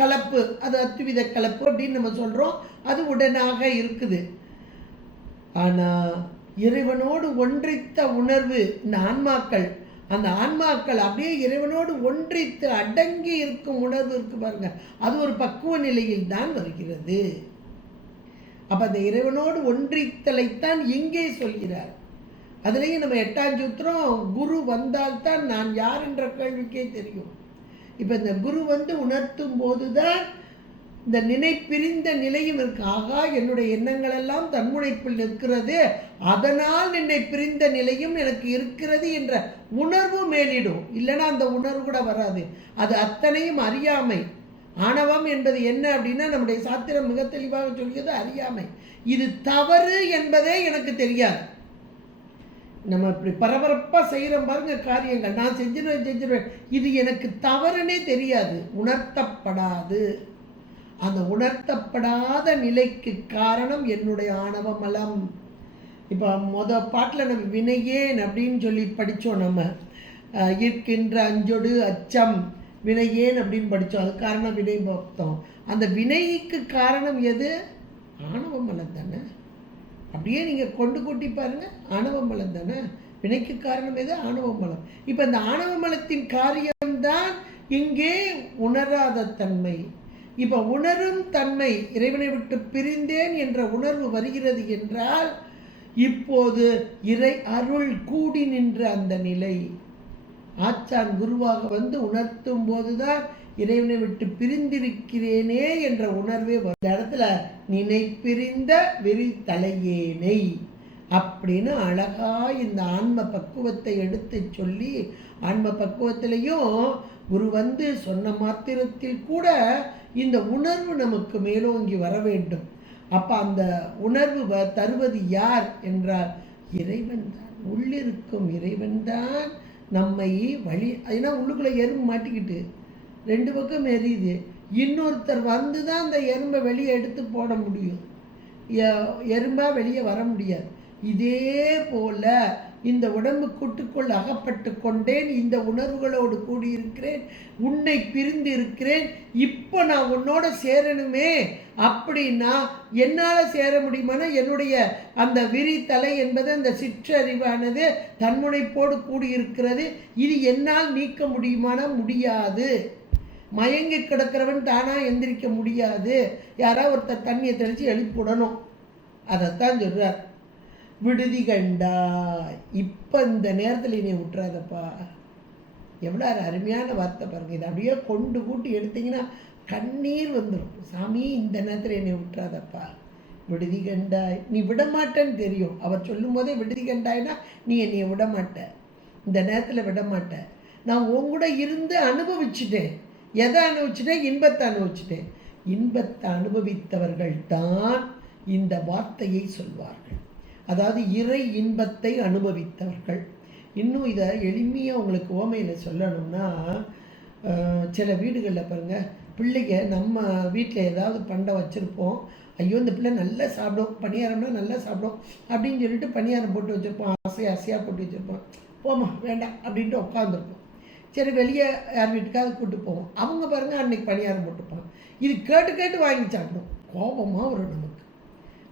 கலப்பு, அது அத்துவித கலப்பு அப்படின்னு நம்ம சொல்கிறோம், அது உடனாக இருக்குது. ஆனால் இறைவனோடு ஒன்றித்த உணர்வு இந்த ஆன்மாக்கள், அந்த ஆன்மாக்கள் அப்படியே இறைவனோடு ஒன்றித்து அடங்கி இருக்கும் உணர்வு இருக்கு பாருங்க, அது ஒரு பக்குவ நிலையில் தான் வருகிறது. அப்போ அந்த இறைவனோடு ஒன்றித்தலைத்தான் இங்கே சொல்கிறார். அதுலேயும் நம்ம 8ஆம் சூத்திரம், குரு வந்தால்தான் நான் யார் என்ற கேள்விக்கே தெரியும். இப்போ இந்த குரு வந்து உணர்த்தும் போது தான் இந்த நினைப்பிரிந்த நிலையும் இருக்கு. ஆகா, என்னுடைய எண்ணங்கள் எல்லாம் தன்முனைப்பில் நிற்கிறது, அதனால் நின்னை பிரிந்த நிலையும் எனக்கு இருக்கிறது என்ற உணர்வு மேலிடும். இல்லைன்னா அந்த உணர்வு கூட வராது. அது அத்தனையும் அறியாமை. ஆணவம் என்பது என்ன அப்படின்னா, நம்முடைய சாத்திரம் மிக தெளிவாக சொல்கிறது அறியாமை. இது தவறு என்பதே எனக்கு தெரியாது. நம்ம இப்படி பரபரப்பாக செய்கிறோம் பாருங்க காரியங்கள், நான் செஞ்சிருவேன், இது எனக்கு தவறுனே தெரியாது, உணர்த்தப்படாது. அந்த உணர்த்தப்படாத நிலைக்கு காரணம் என்னுடைய ஆணவ மலம். இப்போ பாட்டில் நம்ம வினையேன் அப்படின்னு சொல்லி படித்தோம். நம்ம இருக்கின்ற அஞ்சொடு அச்சம் வினையேன் அப்படின்னு படித்தோம். அது காரணம் வினை பார்த்தோம். அந்த வினைக்கு காரணம் எது? ஆணவ மலம் தானே. அப்படியே நீங்கள் கொண்டு கூட்டி பாருங்கள், ஆணவ மலம் தானே. வினைக்கு காரணம் எது? ஆணவ மலம். இப்போ இந்த ஆணவ மலத்தின் காரியம்தான் இங்கே உணராத தன்மை. இப்போ உணரும் தன்மை, இறைவனை விட்டு பிரிந்தேன் என்ற உணர்வு வருகிறது என்றால், இப்போது இறை அருள் கூடி நின்ற அந்த நிலை, ஆச்சான் குருவாக வந்து உணர்த்தும் போதுதான் இறைவனை விட்டு பிரிந்திருக்கிறேனே என்ற உணர்வே வரும். இந்த இடத்துல நினை பிரிந்த விரிதலையேனை அப்படின்னு அழகா இந்த ஆன்ம பக்குவத்தை எடுத்து சொல்லி, ஆன்ம பக்குவத்திலையும் குரு வந்து சொன்ன மாத்திரத்தில் கூட இந்த உணர்வு நமக்கு மேலோங்கி வர வேண்டும். அப்போ அந்த உணர்வு தருவது யார் என்றால் இறைவன் தான், உள்ளிருக்கும் இறைவன் தான் நம்மை வழி, ஏன்னா உள்ளுக்குள்ளே எறும்பு மாட்டிக்கிட்டு 2 பக்கம் எரியுது. இன்னொருத்தர் வந்து தான் அந்த எறும்பை வெளியே எடுத்து போட முடியும். எறும்பாக வெளியே வர முடியாது. இதே போல் இந்த உடம்புக்குட்டுக்குள் அகப்பட்டு கொண்டேன், இந்த உணர்வுகளோடு கூடியிருக்கிறேன், உன்னை பிரிந்து இருக்கிறேன், இப்போ நான் உன்னோட சேரணுமே அப்படின்னா என்னால் சேர முடியுமானா என்னுடைய அந்த விரித்தலை என்பது அந்த சிற்றறிவானது தன்முனைப்போடு கூடியிருக்கிறது. இது என்னால் நீக்க முடியுமானா முடியாது. மயங்கி கிடக்கிறவன் தானாக எந்திரிக்க முடியாது. யாராவது ஒருத்தர் தண்ணியை தெளித்து எழுப்பிவிடணும். அதைத்தான் சொல்கிறார். விடுதி கண்டாய், இப்போ இந்த நேரத்தில் நீ விட்டுறாதப்பா. எவ்வளோ அருமையான வார்த்தை பாருங்கள். இதை அப்படியே கொண்டு கூட்டி எடுத்தீங்கன்னா கண்ணீர் வந்துடும். சாமி இந்த நேரத்தில் என்னை விட்டுறாதப்பா. விடுதி கண்டாய், நீ விடமாட்டேன்னு தெரியும். அவர் சொல்லும் போதே விடுதி கண்டாய்னா நீ என்னை விடமாட்ட, இந்த நேரத்தில் விடமாட்ட. நான் உங்கூட இருந்து அனுபவிச்சுட்டேன். எதை அனுபவிச்சுட்டேன்? இன்பத்தை அனுபவிச்சுட்டேன். இன்பத்தை அனுபவித்தவர்கள் தான் இந்த வார்த்தையை சொல்வார்கள். அதாவது இறை இன்பத்தை அனுபவித்தவர்கள். இன்னும் இதை எளிமையாக உங்களுக்கு ஓமையில் சொல்லணும்னா, சில வீடுகளில் பாருங்கள், பிள்ளைங்க நம்ம வீட்டில் ஏதாவது பண்டை வச்சுருப்போம். ஐயோ இந்த பிள்ளை நல்லா சாப்பிடும், பணியாரம்னா நல்லா சாப்பிடும் அப்படின்னு சொல்லிட்டு பணியாரம் போட்டு வச்சுருப்போம், ஆசையாக போட்டு வச்சுருப்போம். போமா வேண்டாம் அப்படின்ட்டு உட்காந்துருப்போம். சரி வெளியே யார் வீட்டுக்காவது கூப்பிட்டு போவோம். அவங்க பாருங்கள் அன்றைக்கி பணியாரம் போட்டுப்பாங்க. இது கேட்டு கேட்டு வாங்கி சாப்பிடும். கோபமாக வரும் நமக்கு.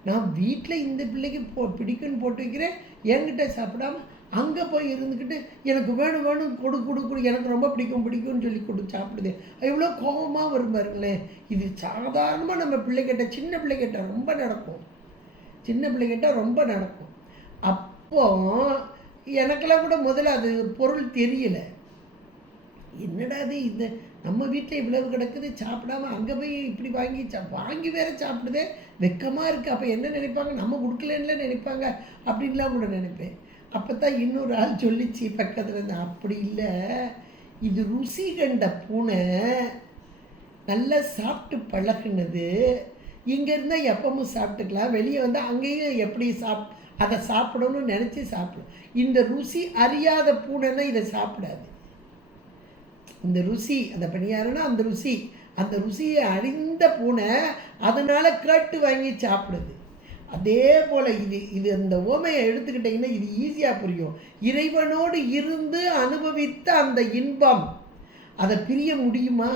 நான் வீட்டில் இந்த பிள்ளைக்கு பிடிக்குன்னு போட்டு வைக்கிறேன், என்கிட்ட சாப்பிடாம அங்கே போய் இருந்துக்கிட்டு எனக்கு வேணும் வேணும் கொடு எனக்கு ரொம்ப பிடிக்கும்னு சொல்லி சாப்பிடுது. எவ்வளோ கோபமாக வரும் பாருங்களேன். இது சாதாரணமாக நம்ம பிள்ளைகிட்ட, சின்ன பிள்ளைகிட்ட ரொம்ப நடக்கும். சின்ன பிள்ளைகிட்ட ரொம்ப நடக்கும். அப்போ எனக்கெல்லாம் கூட முதல்ல அது பொருள் தெரியலை. என்னடா அது, இந்த நம்ம வீட்டில் இவ்வளவு கிடக்குது, சாப்பிடாம அங்கே போய் இப்படி வாங்கி வேற சாப்பிடுதே, வெக்கமாக இருக்குது. அப்போ என்ன நினைப்பாங்க, நம்ம கொடுக்கலன்னு நினைப்பாங்க அப்படின்லாம் கூட நினைப்பேன். அப்போ தான் இன்னொரு ஆள் சொல்லிச்சு பக்கத்தில் இருந்து, அப்படி இல்லை, இது ருசி கண்ட பூனை, நல்லா சாப்பிட்டு பழகுனது, இங்கே இருந்தால் எப்பவும் சாப்பிட்டுக்கலாம், வெளியே வந்து அங்கேயும் எப்படி அதை சாப்பிடணும்னு நினச்சி சாப்பிடும். இந்த ருசி அறியாத பூனைன்னா இதை சாப்பிடாது. இந்த ருசி, அந்த பணியாரம்னா அந்த ருசியை அறிந்த பூனை அதனால் கேட்டு வாங்கி சாப்பிடுது. அதே போல் இது அந்த ஓமையை எடுத்துக்கிட்டிங்கன்னா இது ஈஸியாக புரியும். இறைவனோடு இருந்து அனுபவித்த அந்த இன்பம், அதை பிரிய முடியுமா?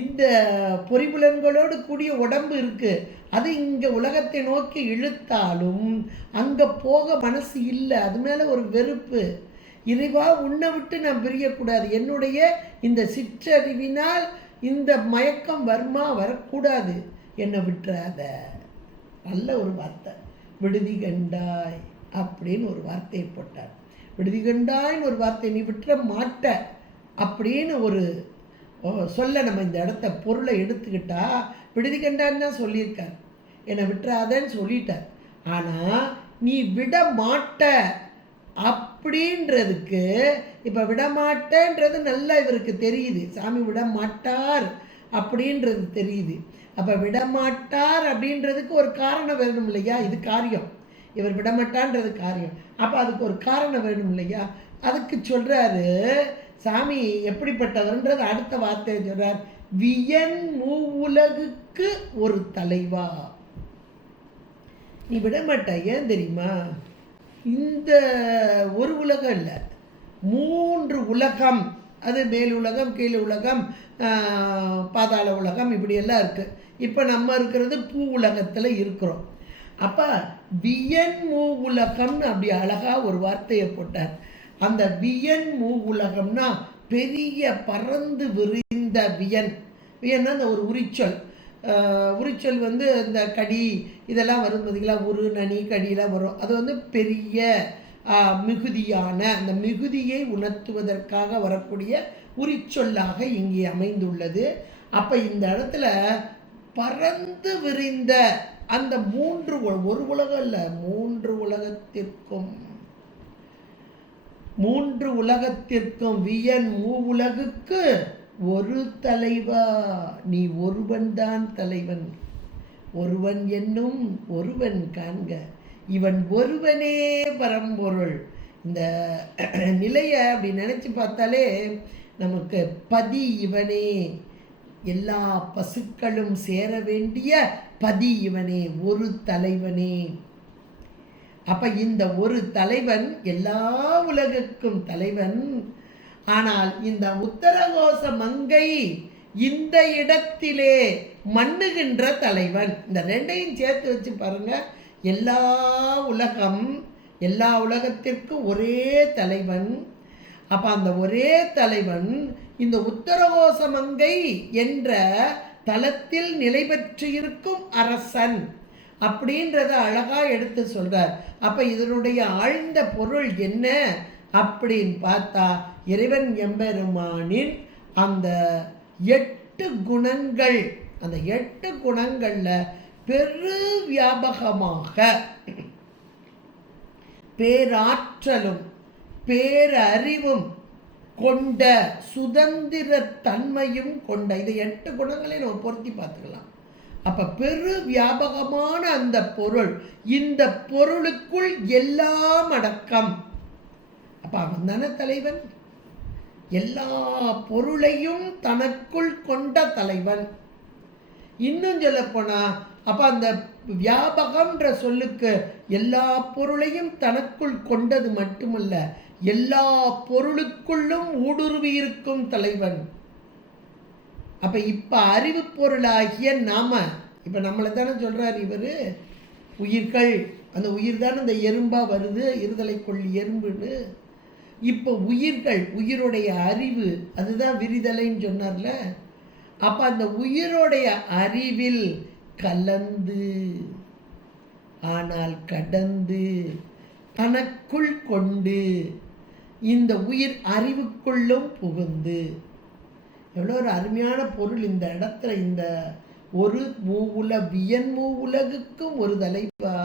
இந்த பொறிபுலன்களோடு கூடிய உடம்பு இருக்குது, அது இங்கே உலகத்தை நோக்கி இழுத்தாலும் அங்கே போக மனசு இல்லை. அது மேலே ஒரு வெறுப்பு. இறைவா உன்னை விட்டு நான் பிரியக்கூடாது, என்னுடைய இந்த சிற்றறிவினால் இந்த மயக்கம் வரக்கூடாது, என்னை விட்டுறாத. நல்ல ஒரு வார்த்தை. விடுதி கண்டாய் அப்படின்னு ஒரு வார்த்தையை போட்டார். விடுதி கண்டாய்ன்னு ஒரு வார்த்தை, நீ விட்டுற மாட்ட அப்படின்னு ஒரு சொல்ல நம்ம இந்த இடத்த பொருளை எடுத்துக்கிட்டா விடுதி கண்டான்னு தான் சொல்லியிருக்கார். என்னை விட்டுறாதன்னு சொல்லிட்டார். ஆனால் நீ விட மாட்ட அப்படின்றதுக்கு, இப்போ விடமாட்டேன்றது நல்லா இவருக்கு தெரியுது. சாமி விட மாட்டார் அப்படின்றது தெரியுது. அப்போ விடமாட்டார் அப்படின்றதுக்கு ஒரு காரணம் வேணும் இல்லையா? இது காரியம், இவர் விடமாட்டான்றது காரியம். அப்போ அதுக்கு ஒரு காரணம் வேணும் இல்லையா? அதுக்கு சொல்கிறாரு சாமி எப்படிப்பட்டவர்ன்றது அடுத்த வார்த்தையை சொல்கிறார். வியன் மூவுலகுக்கு ஒரு தலைவா. நீ விடமாட்ட, ஏன் தெரியுமா? இந்த ஒரு உலகம் இல்லை, 3 உலகம். அது மேல் உலகம், கீழ் உலகம், பாதாள உலகம், இப்படியெல்லாம் இருக்குது. இப்போ நம்ம இருக்கிறது பூ உலகத்தில் இருக்கிறோம். அப்போ வியன் மூ உலகம்னு அப்படி அழகாக ஒரு வார்த்தையை போட்டார். அந்த வியன் மூ உலகம்னா பெரிய பறந்து விரிந்த வியன்னா அந்த ஒரு உரிச்சொல் வந்து இந்த கடி இதெல்லாம் வரும் பார்த்தீங்களா, உரு நனி கடியெலாம் வரும். அது வந்து பெரிய மிகுதியான அந்த மிகுதியை உணர்த்துவதற்காக வரக்கூடிய உரிச்சொல்லாக இங்கே அமைந்துள்ளது. அப்போ இந்த இடத்துல பறந்து விரிந்த அந்த 3 ஒரு உலகம் இல்லை, 3 உலகத்திற்கும் வியன் மூவுலகுக்கு ஒரு தலைவா, நீ ஒருவன் தான் தலைவன். ஒருவன் என்னும் ஒருவன் காண்க, இவன் ஒருவனே பரம்பொருள். இந்த நிலையை அப்படி நினச்சி பார்த்தாலே நமக்கு பதி இவனே, எல்லா பசுக்களும் சேர வேண்டிய பதி இவனே, ஒரு தலைவனே. அப்ப இந்த ஒரு தலைவன் எல்லா உலகுக்கும் தலைவன். ஆனால் இந்த உத்தரகோச மங்கை இந்த இடத்திலே மண்ணுகின்ற தலைவன். இந்த ரெண்டையும் சேர்த்து வச்சு பாருங்க. எல்லா உலகத்திற்கும் ஒரே தலைவன். அப்ப அந்த ஒரே தலைவன் இந்த உத்தரகோச மங்கை என்ற தலத்தில் நிலை பெற்று இருக்கும் அரசன் அப்படின்றத அழகா எடுத்து சொல்றார். அப்ப இதனுடைய ஆழ்ந்த பொருள் என்ன அப்படின்னு பார்த்தா, இறைவன் எம்பெருமானின் அந்த 8 குணங்கள், அந்த 8 குணங்கள்ல பெரு வியாபகமாக பேராற்றலும் பேரறிவும் கொண்ட சுதந்திர தன்மையும் கொண்ட, இது 8 குணங்களை நம்ம பொருத்தி பார்த்துக்கலாம். அப்ப பெரு வியாபகமான அந்த பொருள், இந்த பொருளுக்குள் எல்லாம் அடக்கம். அப்ப அவன் தானே தலைவன், எல்லா பொருளையும் தனக்குள் கொண்ட தலைவன். இன்னும் சொல்ல போனா, அப்ப அந்த வியாபகம்ன்ற சொல்லுக்கு எல்லா பொருளையும் தனக்குள் கொண்டது மட்டுமல்ல, எல்லா பொருளுக்குள்ளும் ஊடுருவி இருக்கும் தலைவன். அப்ப இப்ப அறிவு பொருளாகிய நாம, இப்ப நம்மளை தானே சொல்றாரு இவரு, உயிர்கள். அந்த உயிர் தானே இந்த எறும்பா வருது, இருதலை கொள்ளி எறும்புன்னு. இப்போ உயிர்கள், உயிருடைய அறிவு, அதுதான் விரிதலைன்னு சொன்னார்ல. அப்ப அந்த உயிருடைய அறிவில் கலந்து, ஆனால் கடந்து, தனக்குள் கொண்டு, இந்த உயிர் அறிவுக்குள்ளும் புகுந்து. எவ்வளோ ஒரு அருமையான பொருள் இந்த இடத்துல. இந்த ஒரு மூவுலகுக்கும் ஒரு தலைவா,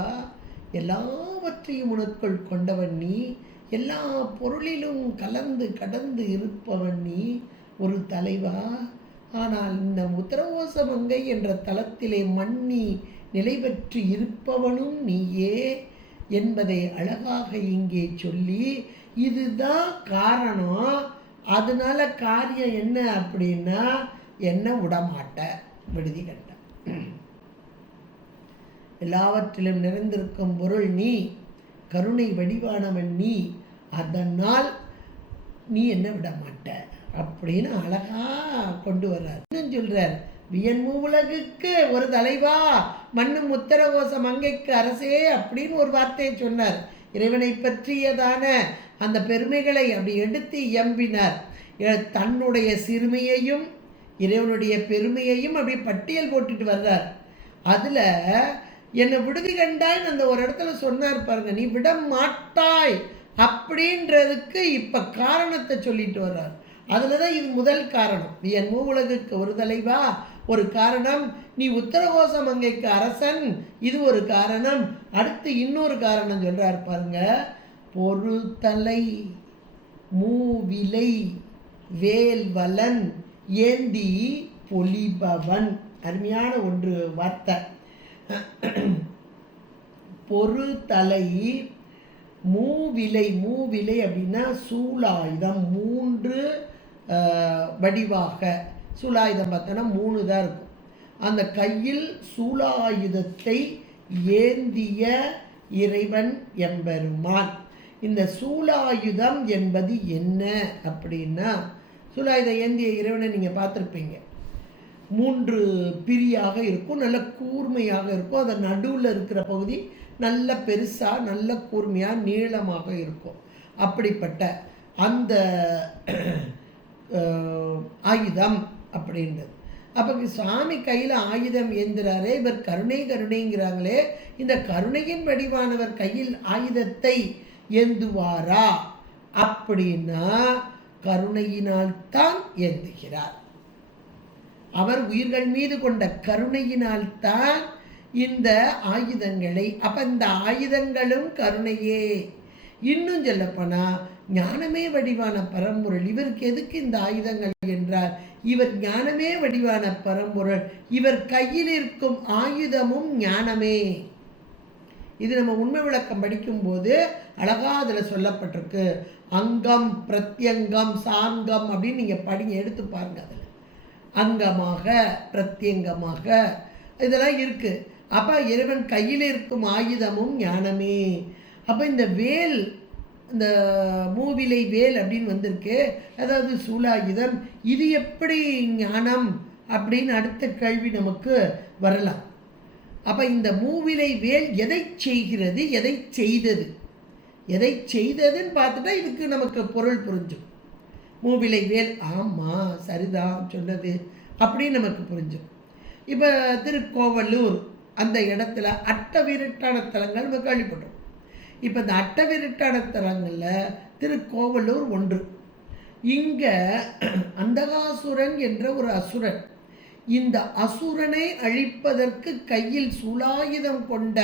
எல்லாவற்றையும் உனக்குள் கொண்டவன் நீ, எல்லா பொருளிலும் கலந்து கடந்து இருப்பவன் நீ, ஒரு தலைவா. ஆனால் இந்த உத்தரகோச மங்கை என்ற தலத்திலே மண்ணி நிலை பெற்று இருப்பவனும் நீயே என்பதை அழகாக இங்கே சொல்லி, இதுதான் காரணம். அதனால காரியம் என்ன அப்படின்னா, என்ன விடமாட்ட விடுதி கண்ட, எல்லாவற்றிலும் நிறைந்திருக்கும் பொருள் நீ, கருணை வடிவானவன் நீ, அதனால் நீ என்ன விடமாட்ட அப்படின்னு அழகா கொண்டு வர்றார். இன்னும் சொல்றார், வியன் மூவுலகுக்கு ஒரு தலைவா, மண்ணும் உத்தரகோச மங்கைக்கு அரசே அப்படின்னு ஒரு வார்த்தையை சொன்னார். இறைவனை பற்றியதான அந்த பெருமைகளை அப்படி எடுத்து இயம்பினார். தன்னுடைய சிறுமையையும் இறைவனுடைய பெருமையையும் அப்படி பட்டியல் போட்டுட்டு வர்றார். அதுல என்னை விடுதி கண்டாய் அந்த ஒரு இடத்துல சொன்னார் பாருங்க, நீ விட மாட்டாய் அப்படின்றதுக்கு இப்ப காரணத்தை சொல்லிட்டு வர்றார். அதுலதான் இது முதல் காரணம். நீ என் மூவுலகுக்கு ஒரு தலைவா ஒரு காரணம், நீ உத்தரகோச மங்கைக்கு அரசன் இது ஒரு காரணம். அடுத்து இன்னொரு காரணம் சொல்றார் பாருங்க, பொறுத்தலை மூவிலை வேல்வலன் ஏந்தி பொலிபவன். அருமையான ஒன்று வார்த்தை. பொறுத்தலை மூவிலை, மூவிலை அப்படின்னா சூலாயுதம், 3 வடிவாக. சூலாயுதம் பார்த்தோன்னா 3 தான் இருக்கும். அந்த கையில் சூலாயுதத்தை ஏந்திய இறைவன் எம்பெருமான். இந்த சூலாயுதம் என்பது என்ன அப்படின்னா, சூலாயுதம் ஏந்திய இறைவனை நீங்கள் பார்த்துருப்பீங்க. 3 பிரியாக இருக்கும், நல்ல கூர்மையாக இருக்கும். அதன் நடுவில் இருக்கிற பகுதி நல்ல பெருசாக நல்ல கூர்மையாக நீளமாக இருக்கும். அப்படிப்பட்ட அந்த ஆயுதம் அப்படின்றது. அப்போ சுவாமி கையில் ஆயுதம் ஏந்துறாரே, இவர் கருணை கருணைங்கிறாங்களே, இந்த கருணையின் வடிவானவர் கையில் ஆயுதத்தை ஏந்துவாரா அப்படின்னா, கருணையினால் தான் ஏந்துகிறார். அவர் உயிர்கள் மீது கொண்ட கருணையினால் தான் இந்த ஆயுதங்களை, அப்ப இந்த ஆயுதங்களும் கருணையே. இன்னும் சொல்லப்போனா ஞானமே வடிவான பரம்பொருள். இவருக்கு எதுக்கு இந்த ஆயுதங்கள் என்றால், இவர் ஞானமே வடிவான பரம்பொருள். இவர் கையில் இருக்கும் ஆயுதமும் ஞானமே. இது நம்ம உண்மை விளக்கம் படிக்கும்போது அழகா அதில் சொல்லப்பட்டிருக்கு. அங்கம் பிரத்யங்கம் சாங்கம் அப்படின்னு நீங்கள் படிங்க, எடுத்து பாருங்க. அதில் அங்கமாக பிரத்யங்கமாக இதெல்லாம் இருக்கு. அப்போ இறைவன் கையில் இருக்கும் ஆயுதமும் ஞானமே. அப்போ இந்த வேல், இந்த மூவிலை வேல் அப்படின்னு வந்திருக்கு, அதாவது சூலாயுதம், இது எப்படி ஞானம் அப்படின்னு அடுத்த கேள்வி நமக்கு வரலாம். அப்போ இந்த மூவிலை வேல் எதை செய்கிறது, எதை செய்தது, எதை செய்ததுன்னு பார்த்துட்டா இதுக்கு நமக்கு பொருள் புரிஞ்சும். மூவிலை வேல், ஆமாம் சரிதான் சொன்னது அப்படின்னு நமக்கு புரிஞ்சும். இப்போ திருக்கோவலூர் அந்த இடத்துல அட்டவிருட்டான தலங்கள் நம்ம கேள்விப்பட்டோம். இப்போ இந்த அட்டவிருட்டான தலங்களில் திருக்கோவலூர் ஒன்று. இங்கே அந்தகாசுரன் என்ற ஒரு அசுரன், இந்த அசுரனை அழிப்பதற்கு கையில் சூலாயுதம் கொண்ட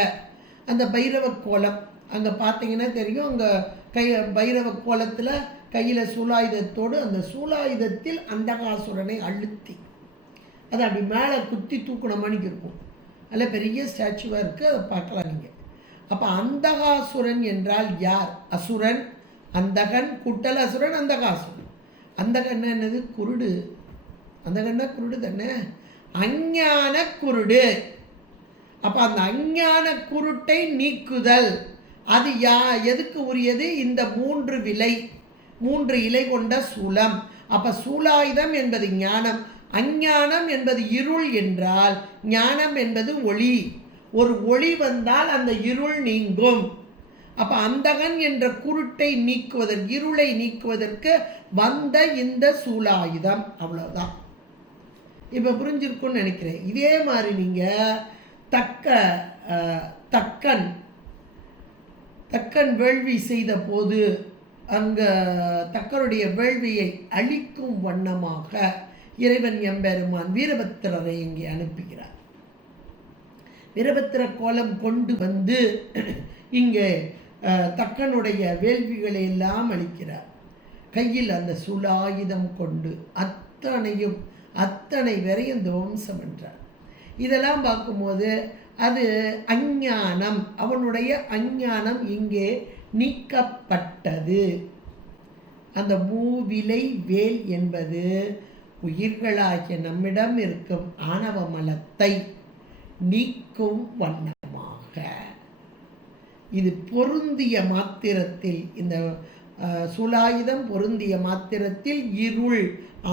அந்த பைரவ கோலம் அங்கே பார்த்தீங்கன்னா தெரியும். அங்கே பைரவ கோலத்தில் கையில் சூலாயுதத்தோடு, அந்த சூலாயுதத்தில் அந்தகாசுரனை அழுத்தி அதை அப்படி மேலே குத்தி தூக்குன மணிக்கு இருக்கும். அதில் பெரிய ஸ்டாச்சுவாக இருக்குது, அதை பார்க்கலாம் நீங்கள். அப்போ அந்தகாசுரன் என்றால் யார்? அசுரன், அந்தகன் கூட்டல் அசுரன், அந்தகாசுரன். அந்தகன்னா என்னது? குருடு. அந்தகன்னா குருடு தானே, அஞ்ஞான குருடு. அப்போ அந்த அஞ்ஞான குருட்டை நீக்குதல் அது எதுக்கு உரியது? இந்த 3 இலை கொண்ட சூலம். அப்போ சூலாயுதம் என்பது ஞானம், அஞ்ஞானம் என்பது இருள் என்றால் ஞானம் என்பது ஒளி. ஒரு ஒளி வந்தால் அந்த இருள் நீங்கும். அப்போ அந்தகன் என்ற குருட்டை நீக்குவதற்கு, இருளை நீக்குவதற்கு வந்த இந்த சூலாயுதம், அவ்வளோதான். இப்போ புரிஞ்சிருக்குன்னு நினைக்கிறேன். இதே மாதிரி நீங்கள் தக்கன் வேள்வி செய்த போது அங்கே தக்கருடைய வேள்வியை அழிக்கும் வண்ணமாக இறைவன் எம்பெருமான் வீரபத்திரரை இங்கே அனுப்புகிறார். வீரபத்திர கோலம் கொண்டு வந்து இங்கே தக்கனுடைய வேள்விகளை எல்லாம் அளிக்கிறார். கையில் அந்த சூலாயுதம் கொண்டு அத்தனை வரையும் துவம்சம் என்றார். இதெல்லாம் பார்க்கும்போது அது அஞ்ஞானம், அவனுடைய அஞ்ஞானம் இங்கே நீக்கப்பட்டது. அந்த மூவிலை வேல் என்பது உயிர்களாகிய நம்மிடம் இருக்கும் ஆணவ மலத்தை நீக்கும் வண்ணமாக, இது பொருந்திய மாத்திரத்தில், இந்த சூலாயுதம் பொருந்திய மாத்திரத்தில் இருள்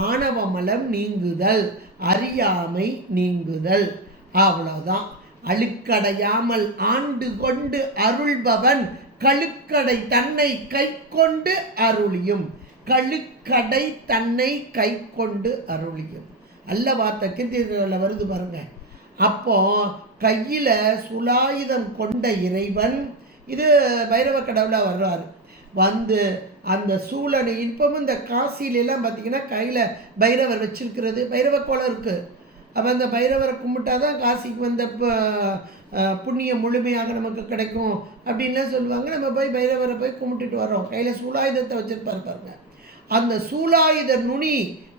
ஆணவ மலம் நீங்குதல், அறியாமை நீங்குதல், அவ்வளோதான். அழுக்கடையாமல் ஆண்டு கொண்டு அருள்பவன் கழுக்கடை தன்னை கை கொண்டு அருளியும். கழுக்கடை தன்னை கை கொண்டு அருளியும் அல்ல வார்த்தை கீர்த்திகளில் வருது பாருங்க. அப்போ கையில் சுலாயுதம் கொண்ட இறைவன், இது பைரவ கடவுளாக வர்றாரு, வந்து அந்த சூழனை இப்பவும் இந்த காசிலெல்லாம் பார்த்தீங்கன்னா கையில் பைரவர் வச்சிருக்கிறது, பைரவ கோலம் இருக்குது. அப்போ அந்த பைரவரை கும்பிட்டாதான் காசிக்கு வந்த புண்ணியம் முழுமையாக நமக்கு கிடைக்கும் அப்படின்லாம் சொல்லுவாங்க. நம்ம போய் பைரவரை போய் கும்பிட்டுட்டு வரோம். கையில் சூலாயுதத்தை வச்சுருப்பாரு பாருங்க. அந்த சூலாயுத நுனி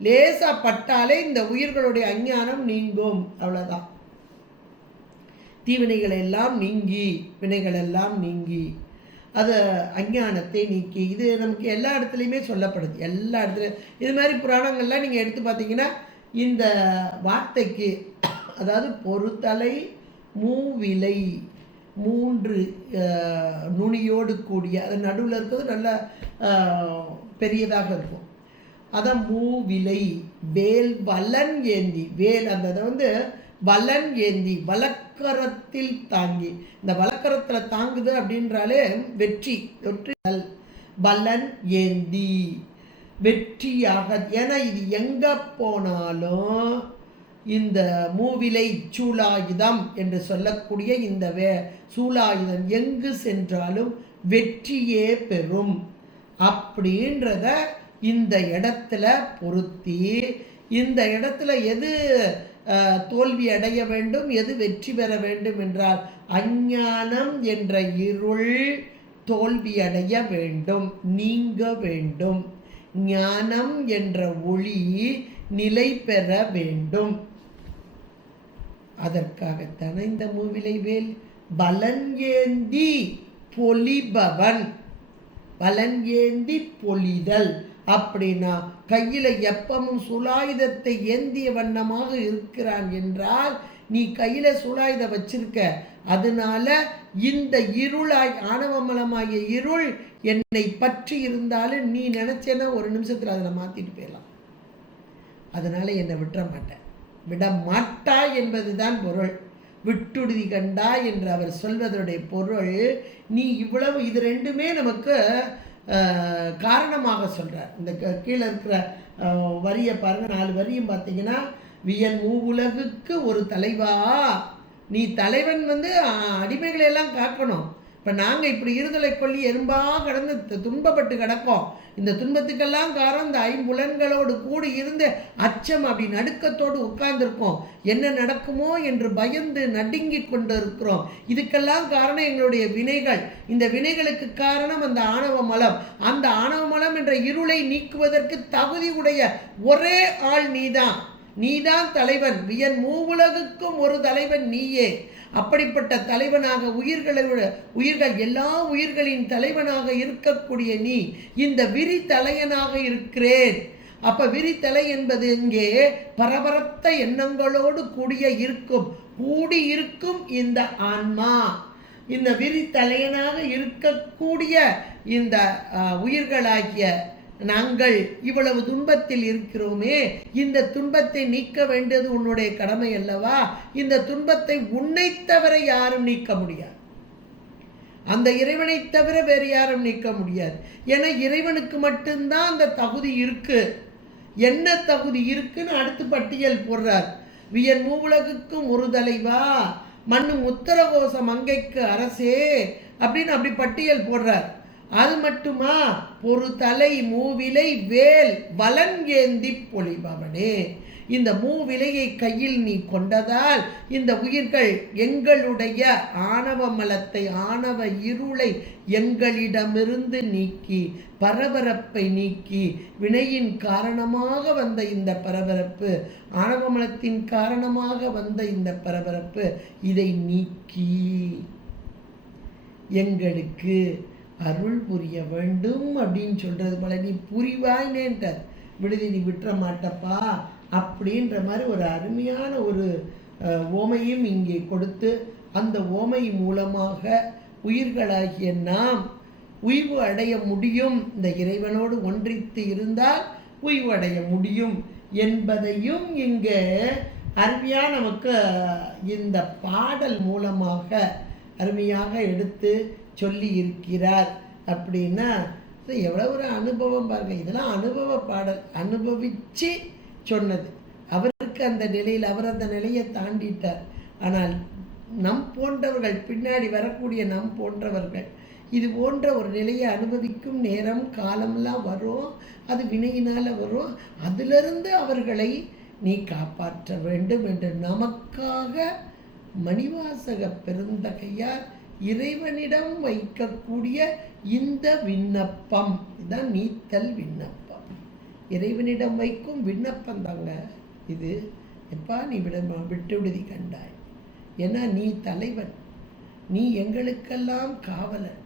லேசாக பட்டாலே இந்த உயிர்களுடைய அஞ்ஞானம் நீங்கும், அவ்வளோதான். தீவினைகள் எல்லாம் நீங்கி, வினைகள் எல்லாம் நீங்கி, அது அஞ்ஞானத்தை நீக்கி. இது நமக்கு எல்லா இடத்துலையுமே சொல்லப்படுது, எல்லா இடத்துலையும். இது மாதிரி புராணங்கள்லாம் நீங்கள் எடுத்து பார்த்தீங்கன்னா இந்த வார்த்தைக்கு, அதாவது பொறுத்தலை மூவிலை 3 நுனியோடு கூடிய, அது நடுவில் இருக்கிறது நல்ல பெரியதாக இருக்கும், அதான் மூவிலை வேல் வலன் ஏந்தி. வேல் அந்த வலன் ஏந்தி வலக்கரத்தில் தாங்கி, இந்த வலக்கரத்தில் தாங்குது அப்படின்றாலே வெற்றி, வலன் ஏந்தி வெற்றியாக. ஏன்னா இது எங்கே போனாலும் இந்த மூவிலை சூலாயுதம் என்று சொல்லக்கூடிய இந்த சூலாயுதம் எங்கு சென்றாலும் வெற்றியே பெறும் அப்படின்றத இந்த இடத்துல பொருத்தி, இந்த இடத்துல எது தோல்வி அடைய வேண்டும், எது வெற்றி பெற வேண்டும் என்றால் அஞ்ஞானம் என்ற இருள் தோல்வி அடைய வேண்டும், நீங்க வேண்டும். ஞானம் என்ற ஒளி நிலை பெற வேண்டும். அதற்காகத்தானே இந்த மூவிலை வேல் பலன் ஏந்தி பொலிபவன். பலன் ஏந்தி பொலிதல் அப்படின்னா கையில எப்பவும் சுலாயுதத்தை ஏந்திய வண்ணமாக இருக்கிறான் என்றால் நீ கையில சுலாயுதம் வச்சிருக்க, அதனால இந்த இருளாய் ஆணவமலமாகிய இருள் என்னை பற்றி இருந்தாலும் நீ நினைச்சேன்னா ஒரு நிமிஷத்துல அதை மாத்திட்டு போயிடலாம். அதனால என்னை விட்டுற மாட்டேன், விட மாட்டாய் என்பதுதான் பொருள். விட்டுடுதி கண்டாய் என்று அவர் சொல்வதனுடைய பொருள் நீ இவ்வளவு, இது ரெண்டுமே நமக்கு காரணமாக சொல்றார். இந்த கீழே இருக்கிற வரியை பாருங்க, 4 வரியும் பார்த்தீங்கன்னா, வியன் மூவுலகுக்கு ஒரு தலைவா, நீ தலைவன் அடிமைகளை எல்லாம் காக்கணும். இப்போ நாங்கள் இப்படி இருதலை கொல்லி எறும்பாக கடந்து துன்பப்பட்டு கிடக்கோம். இந்த துன்பத்துக்கெல்லாம் காரணம் இந்த 5 புலன்களோடு கூடி இருந்து அச்சம், அப்படி நடுக்கத்தோடு உட்கார்ந்துருக்கோம். என்ன நடக்குமோ என்று பயந்து நடுங்கி கொண்டு இருக்கிறோம். இதுக்கெல்லாம் காரணம் எங்களுடைய வினைகள். இந்த வினைகளுக்கு காரணம் அந்த ஆணவ மலம். அந்த ஆணவ மலம் என்ற இருளை நீக்குவதற்கு தகுதி உடைய ஒரே ஆள் நீதான். நீதான் தலைவன். வியன் மூவுலகுக்கும் ஒரு தலைவன் நீயே. அப்படிப்பட்ட தலைவனாக உயிர்கள் எல்லா உயிர்களின் தலைவனாக இருக்கக்கூடிய நீ இந்த விரி தலையனாக இருக்கிறேன். அப்ப விரித்தலை என்பது இங்கே பரபரத்த எண்ணங்களோடு கூடி இருக்கும் இந்த ஆன்மா. இந்த விரித்தலையனாக இருக்கக்கூடிய இந்த உயிர்களாகிய நாங்கள் இவ்வளவு துன்பத்தில் இருக்கிறோமே, இந்த துன்பத்தை நீக்க வேண்டியது உன்னுடைய கடமை அல்லவா? இந்த துன்பத்தை உன்னை தவிர யாரும் நீக்க முடியாது. அந்த இறைவனை தவிர வேறு யாரும் நீக்க முடியாது. ஏன்னா இறைவனுக்கு மட்டும்தான் அந்த தகுதி இருக்கு. என்ன தகுதி இருக்குன்னு அடுத்து பட்டியல் போடுறார். வியன் மூவுலகுக்கும் ஒரு தலைவா, மண்ணும் உத்தரகோச மங்கைக்கு அரசே அப்படின்னு அப்படி பட்டியல் போடுறார். அது மட்டுமா, ஒரு தலை மூவிலை வேல் வலன் ஏந்தி பொலிபவனே. இந்த மூவிலையை கையில் நீ கொண்டதால் இந்த உயிர்கள் எங்களுடைய ஆணவ மலத்தை, ஆணவ இருளை எங்களிடமிருந்து நீக்கி, பரபரப்பை நீக்கி, வினையின் காரணமாக வந்த இந்த பரபரப்பு, ஆணவ மலத்தின் காரணமாக வந்த இந்த பரபரப்பு, இதை நீக்கி எங்களுக்கு அருள் புரிய வேண்டும் அப்படின்னு சொல்றது போல, நீ புரிவாய்னேன்ற விடுதி நீ விட்டுற மாட்டப்பா அப்படின்ற மாதிரி ஒரு அருமையான ஒரு ஓமையும் இங்கே கொடுத்து, அந்த ஓமை மூலமாக உயிர்களாகிய நாம் உய்வு அடைய முடியும். இந்த இறைவனோடு ஒன்றித்து இருந்தால் உய்வு அடைய முடியும் என்பதையும் இங்கே அருமையாக நமக்கு இந்த பாடல் மூலமாக அருமையாக எடுத்து சொல்லி இருக்கிறார். அப்படின்னா எவ்வளோ ஒரு அனுபவம் பாருங்க. இதெல்லாம் அனுபவ பாடல், அனுபவிச்சு சொன்னது. அவருக்கு அந்த நிலையில், அவர் அந்த நிலையை தாண்டிட்டார். ஆனால் நம் போன்றவர்கள், பின்னாடி வரக்கூடிய நம் போன்றவர்கள் இது போன்ற ஒரு நிலையை அனுபவிக்கும் நேரம் காலம்லாம் வரும். அது வினையினால் வரும். அதிலிருந்து அவர்களை நீ காப்பாற்ற வேண்டும் என்று நமக்காக மணிவாசக பெருந்தகையார் இறைவனிடம் வைக்கக்கூடிய இந்த விண்ணப்பம், இதுதான் நீத்தல் விண்ணப்பம். இறைவனிடம் வைக்கும் விண்ணப்பம் தாங்க இது. எப்பா நீ விட்டு விடுதி கண்டாய், ஏன்னா நீ தலைவன், நீ எங்களுக்கெல்லாம் காவலன்,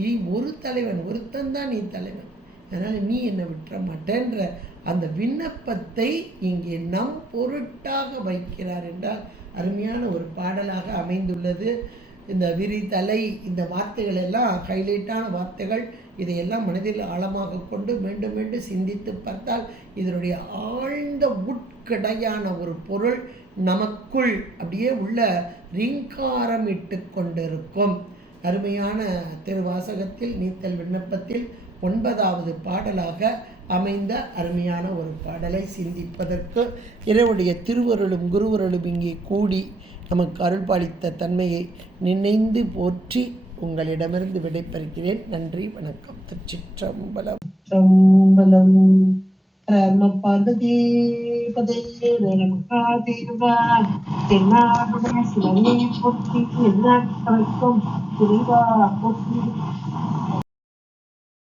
நீ ஒரு தலைவன், ஒருத்தந்தான் நீ தலைவன், அதனால் நீ என்னை விட்டுற மாட்டேன்ற அந்த விண்ணப்பத்தை இங்கே நம் பொருட்டாக வைக்கிறார் என்றால் அருமையான ஒரு பாடலாக அமைந்துள்ளது. இந்த விரிதலை, இந்த வார்த்தைகள் எல்லாம் ஹைலைட்டான வார்த்தைகள். இதையெல்லாம் மனதில் ஆழமாக கொண்டு மீண்டும் மீண்டும் சிந்தித்து பார்த்தால் இதனுடைய ஆழ்ந்த உட்கடையான ஒரு பொருள் நமக்குள் அப்படியே உள்ள ரீங்காரம் இட்டு கொண்டிருக்கும். அருமையான திருவாசகத்தில் நீத்தல் விண்ணப்பத்தில் 9வது பாடலாக அமைந்த அருமையான ஒரு பாடலை சிந்திப்பதற்கு இறைவனுடைய திருவருளும் குருவருளும் இங்கே கூடி நமக்கு அருள்பாலித்த தன்மையை நினைந்து போற்றி உங்களிடமிருந்து விடைபெறுகிறேன். நன்றி, வணக்கம். திருச்சிற்றம்பலம். சிவனே போற்றி, எல்லா போற்றி.